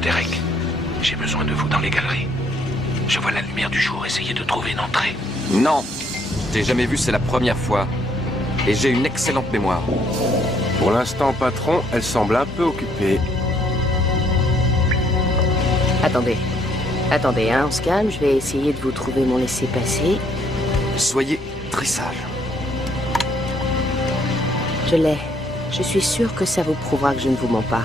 Derek, j'ai besoin de vous dans les galeries. Je vois la lumière du jour, essayez de trouver une entrée. Non, je t'ai jamais vu, c'est la première fois. Et j'ai une excellente mémoire. Pour l'instant, patron, elle semble un peu occupée. Attendez. Attendez, hein, on se calme, je vais essayer de vous trouver mon laissez-passer. Soyez très sage. Je l'ai. Je suis sûre que ça vous prouvera que je ne vous mens pas.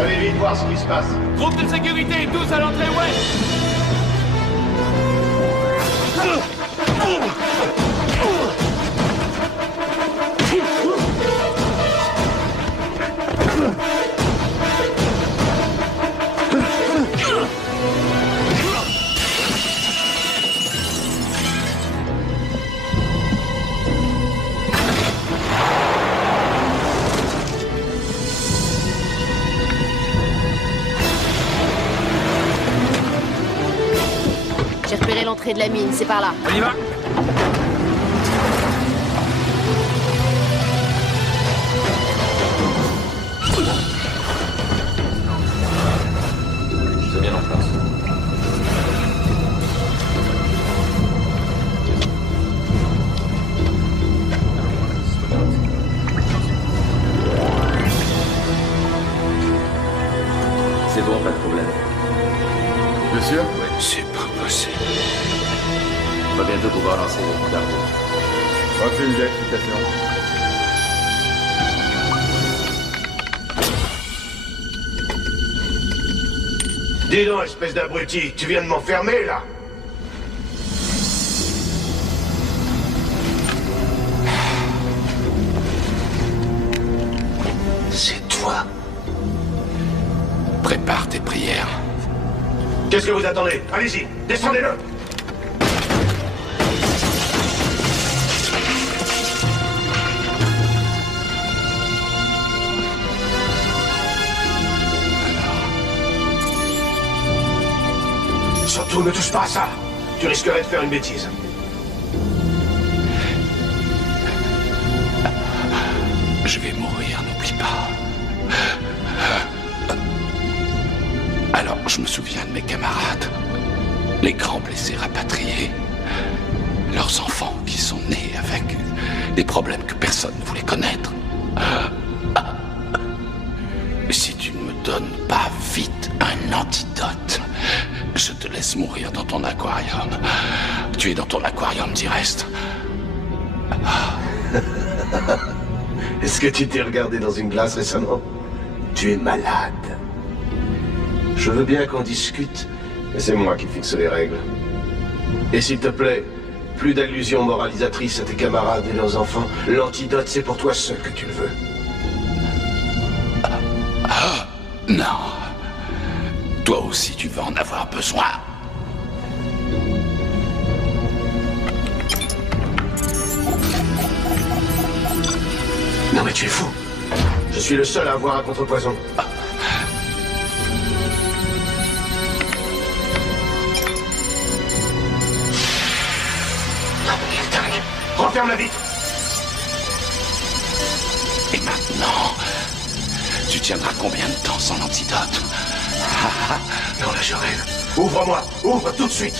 Allez vite voir ce qui se passe. Groupe de sécurité, tous à l'entrée ouest. J'ai repéré l'entrée de la mine, c'est par là. On y va. C'est bien en place. C'est bon, pas de problème. Bien sûr. C'est pas possible. On va bientôt pouvoir lancer le cargo. Refile d'explication. Dis donc, espèce d'abruti, tu viens de m'enfermer, là? C'est toi. Prépare tes prières. Qu'est-ce que vous attendez? Allez-y, descendez-le! Surtout, ne touche pas à ça. Tu risquerais de faire une bêtise. Je vais mourir, n'oublie pas. Alors, je me souviens de mes camarades, les grands blessés rapatriés, leurs enfants qui sont nés avec des problèmes que personne ne voulait connaître. Si tu ne me donnes pas vite un antidote, je te laisse mourir dans ton aquarium. Tu es dans ton aquarium, dit reste. Est-ce que tu t'es regardé dans une glace récemment? Tu es malade. Je veux bien qu'on discute, mais c'est moi qui fixe les règles. Et s'il te plaît, plus d'allusions moralisatrices à tes camarades et leurs enfants. L'antidote, c'est pour toi seul que tu le veux. Non. Toi aussi, tu vas en avoir besoin. mais tu es fou. Je suis le seul à avoir un contrepoison. Ah. Referme la vitre. Et maintenant, tu tiendras combien de temps sans l'antidote? Non, là, je rêve. Ouvre-moi. Ouvre tout de suite.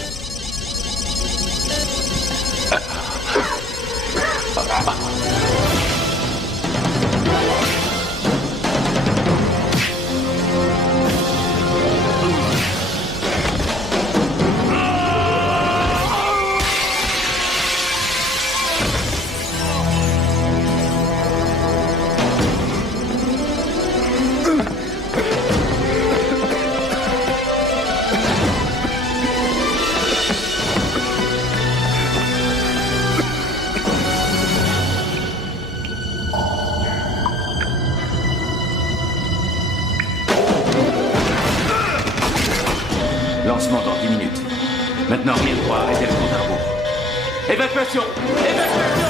Lancement dans 10 minutes. Maintenant, rien de droit, arrêtez le compte à rebours. Évacuation! Évacuation!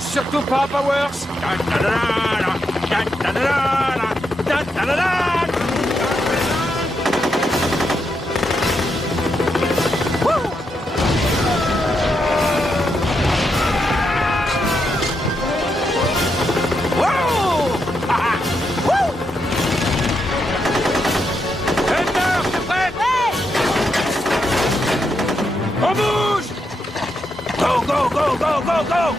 Surtout pas, Powers. On bouge. Go, go, go, go, go, go.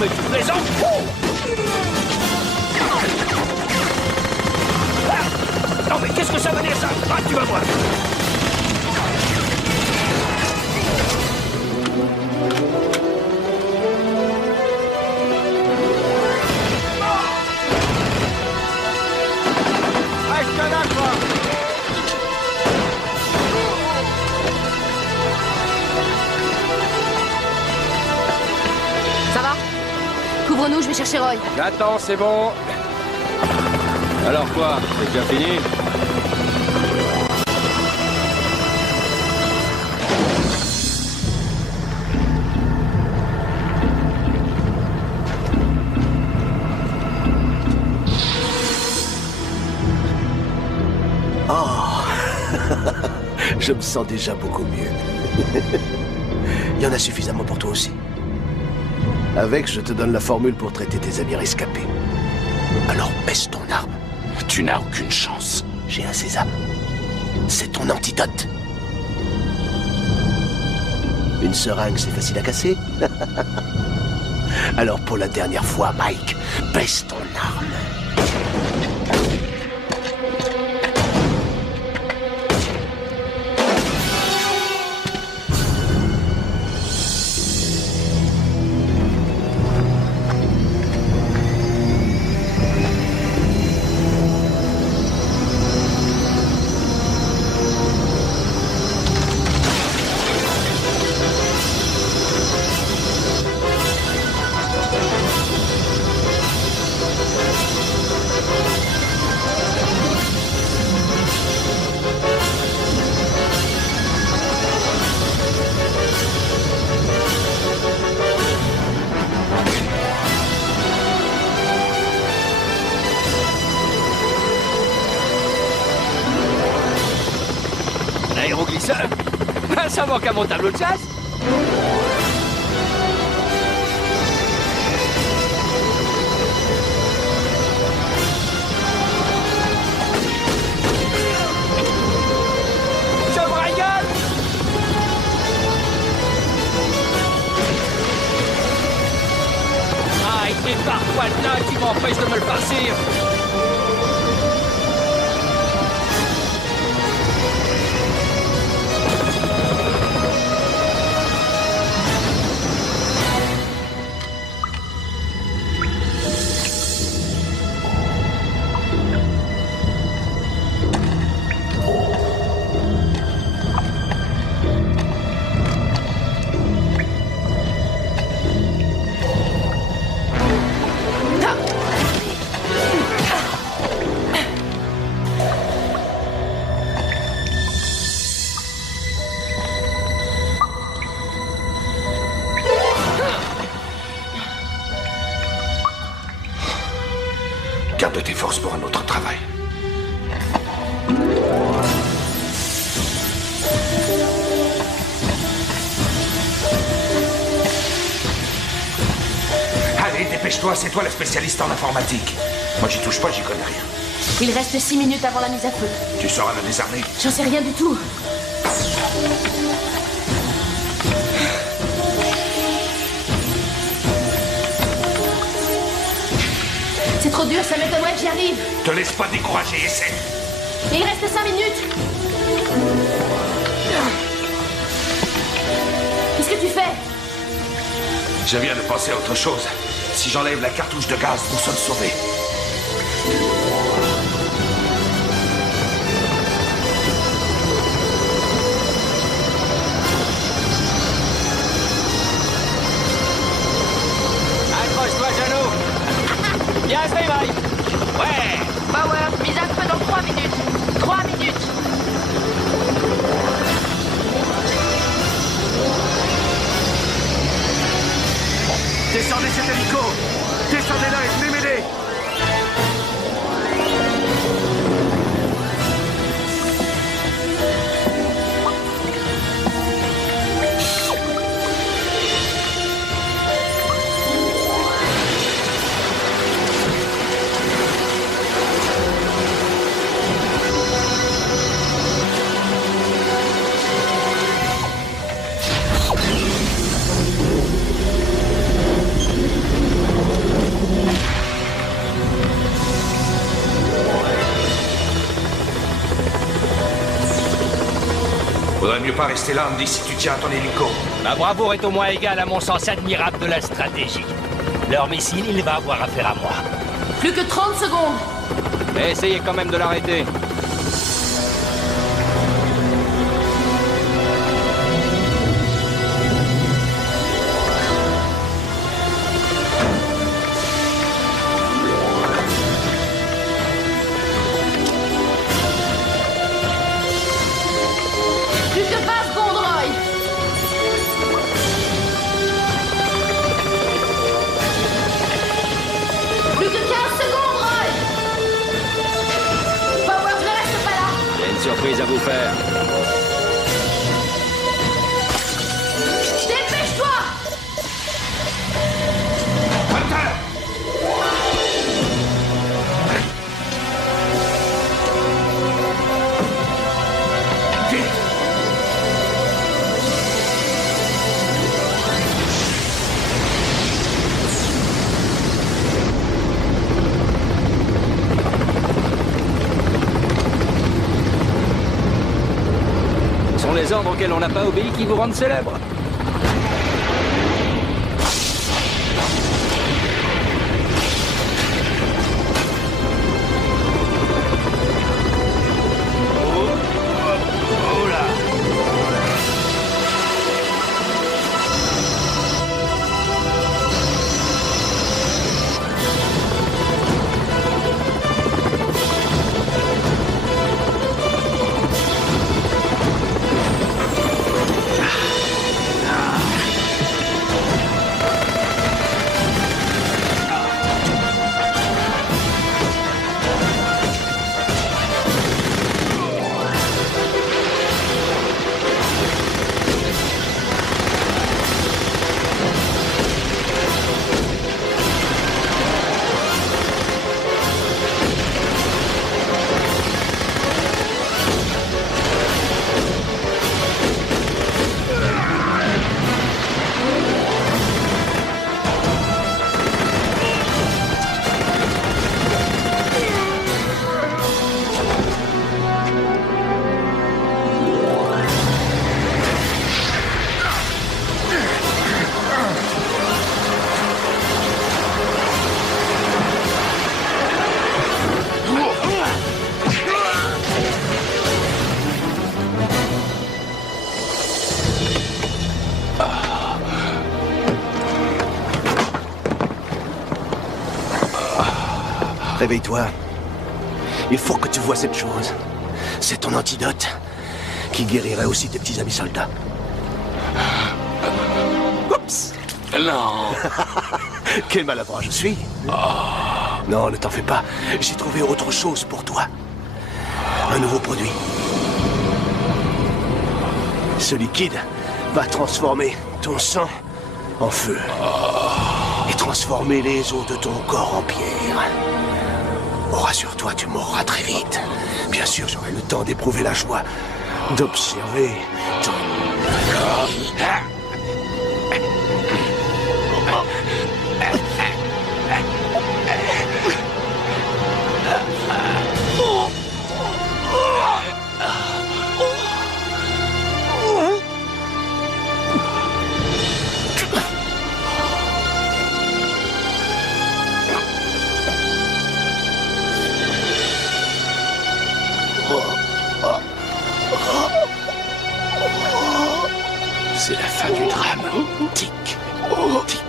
mais tu plaisantes. Ah, non, mais qu'est-ce que ça veut dire, ça? Ah, tu vas voir. Reste là, toi. Ça va? Couvre-nous, je vais chercher Roy. Attends, c'est bon. Alors quoi, c'est déjà fini? Oh. Je me sens déjà beaucoup mieux. Il y en a suffisamment pour toi aussi. Avec, je te donne la formule pour traiter tes amis rescapés. Alors baisse ton arme. Tu n'as aucune chance. J'ai un sésame. C'est ton antidote. Une seringue, c'est facile à casser. Alors pour la dernière fois, Mike, baisse ton arme. Aéroglisseur. Ça manque à mon tableau de chasse. Je me régale. Ah, et tes parfois là qui m'empêchent de me le farcir. Garde tes forces pour un autre travail. Allez, dépêche-toi, c'est toi la spécialiste en informatique. Moi, j'y touche pas, j'y connais rien. Il reste 6 minutes avant la mise à feu. Tu sauras le désarmer. J'en sais rien du tout. C'est trop dur, ça m'étonnerait que j'y arrive. Te laisse pas décourager, essaie. Il reste 5 minutes. Qu'est-ce que tu fais? Je viens de penser à autre chose. Si j'enlève la cartouche de gaz, nous sommes sauvés. Accroche-toi, Jeannot. Bien essayé, Mike. Ouais. Bauer, mise à feu dans 3 minutes. 3 minutes. Descendez cet hélico. Descendez là et venez m'aider. mieux pas rester là, Andy, si tu tiens à ton hélico. Ma bravoure est au moins égale à mon sens admirable de la stratégie. Leur missile, il va avoir affaire à moi. Plus que 30 secondes. Mais essayez quand même de l'arrêter. Plus que 20 secondes, Roy. Plus que 15 secondes, Roy. Powers, ne reste pas là. Il y a une surprise à vous faire. Dépêche-toi. Ce sont les ordres auxquels on n'a pas obéi qui vous rendent célèbre. Réveille-toi. Il faut que tu vois cette chose. C'est ton antidote qui guérirait aussi tes petits amis soldats. Oups! Non! Quel maladroit je suis. Non, ne t'en fais pas. J'ai trouvé autre chose pour toi. Un nouveau produit. Ce liquide va transformer ton sang en feu. Et transformer les os de ton corps en pierre. Oh, rassure-toi, tu mourras très vite. Bien sûr, j'aurai le temps d'éprouver la joie d'observer ton... C'est la fin du drame. Tic, tic, tic.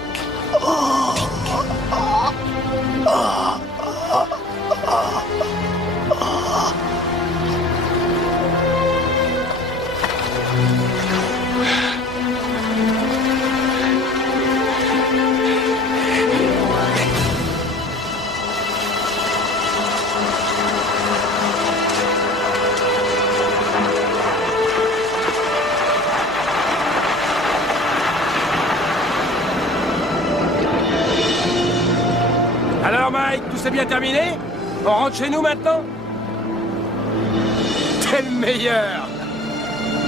Alors Mike, tout s'est bien terminé? On rentre chez nous maintenant? T'es le meilleur!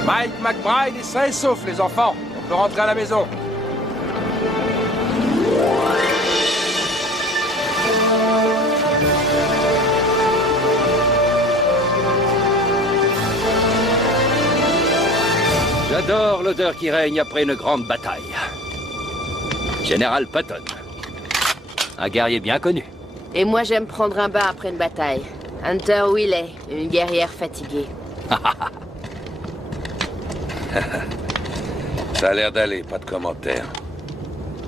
Mike McBride est sain et sauf, les enfants. On peut rentrer à la maison. l'odeur qui règne après une grande bataille. Général Patton. Un guerrier bien connu. Et moi, j'aime prendre un bain après une bataille. Hunter Willey, une guerrière fatiguée. Ça a l'air d'aller, pas de commentaires.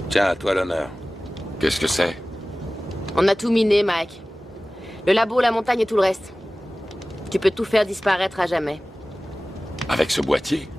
Tiens, à toi l'honneur. Qu'est-ce que c'est? On a tout miné, Mike. Le labo, la montagne et tout le reste. Tu peux tout faire disparaître à jamais. Avec ce boîtier?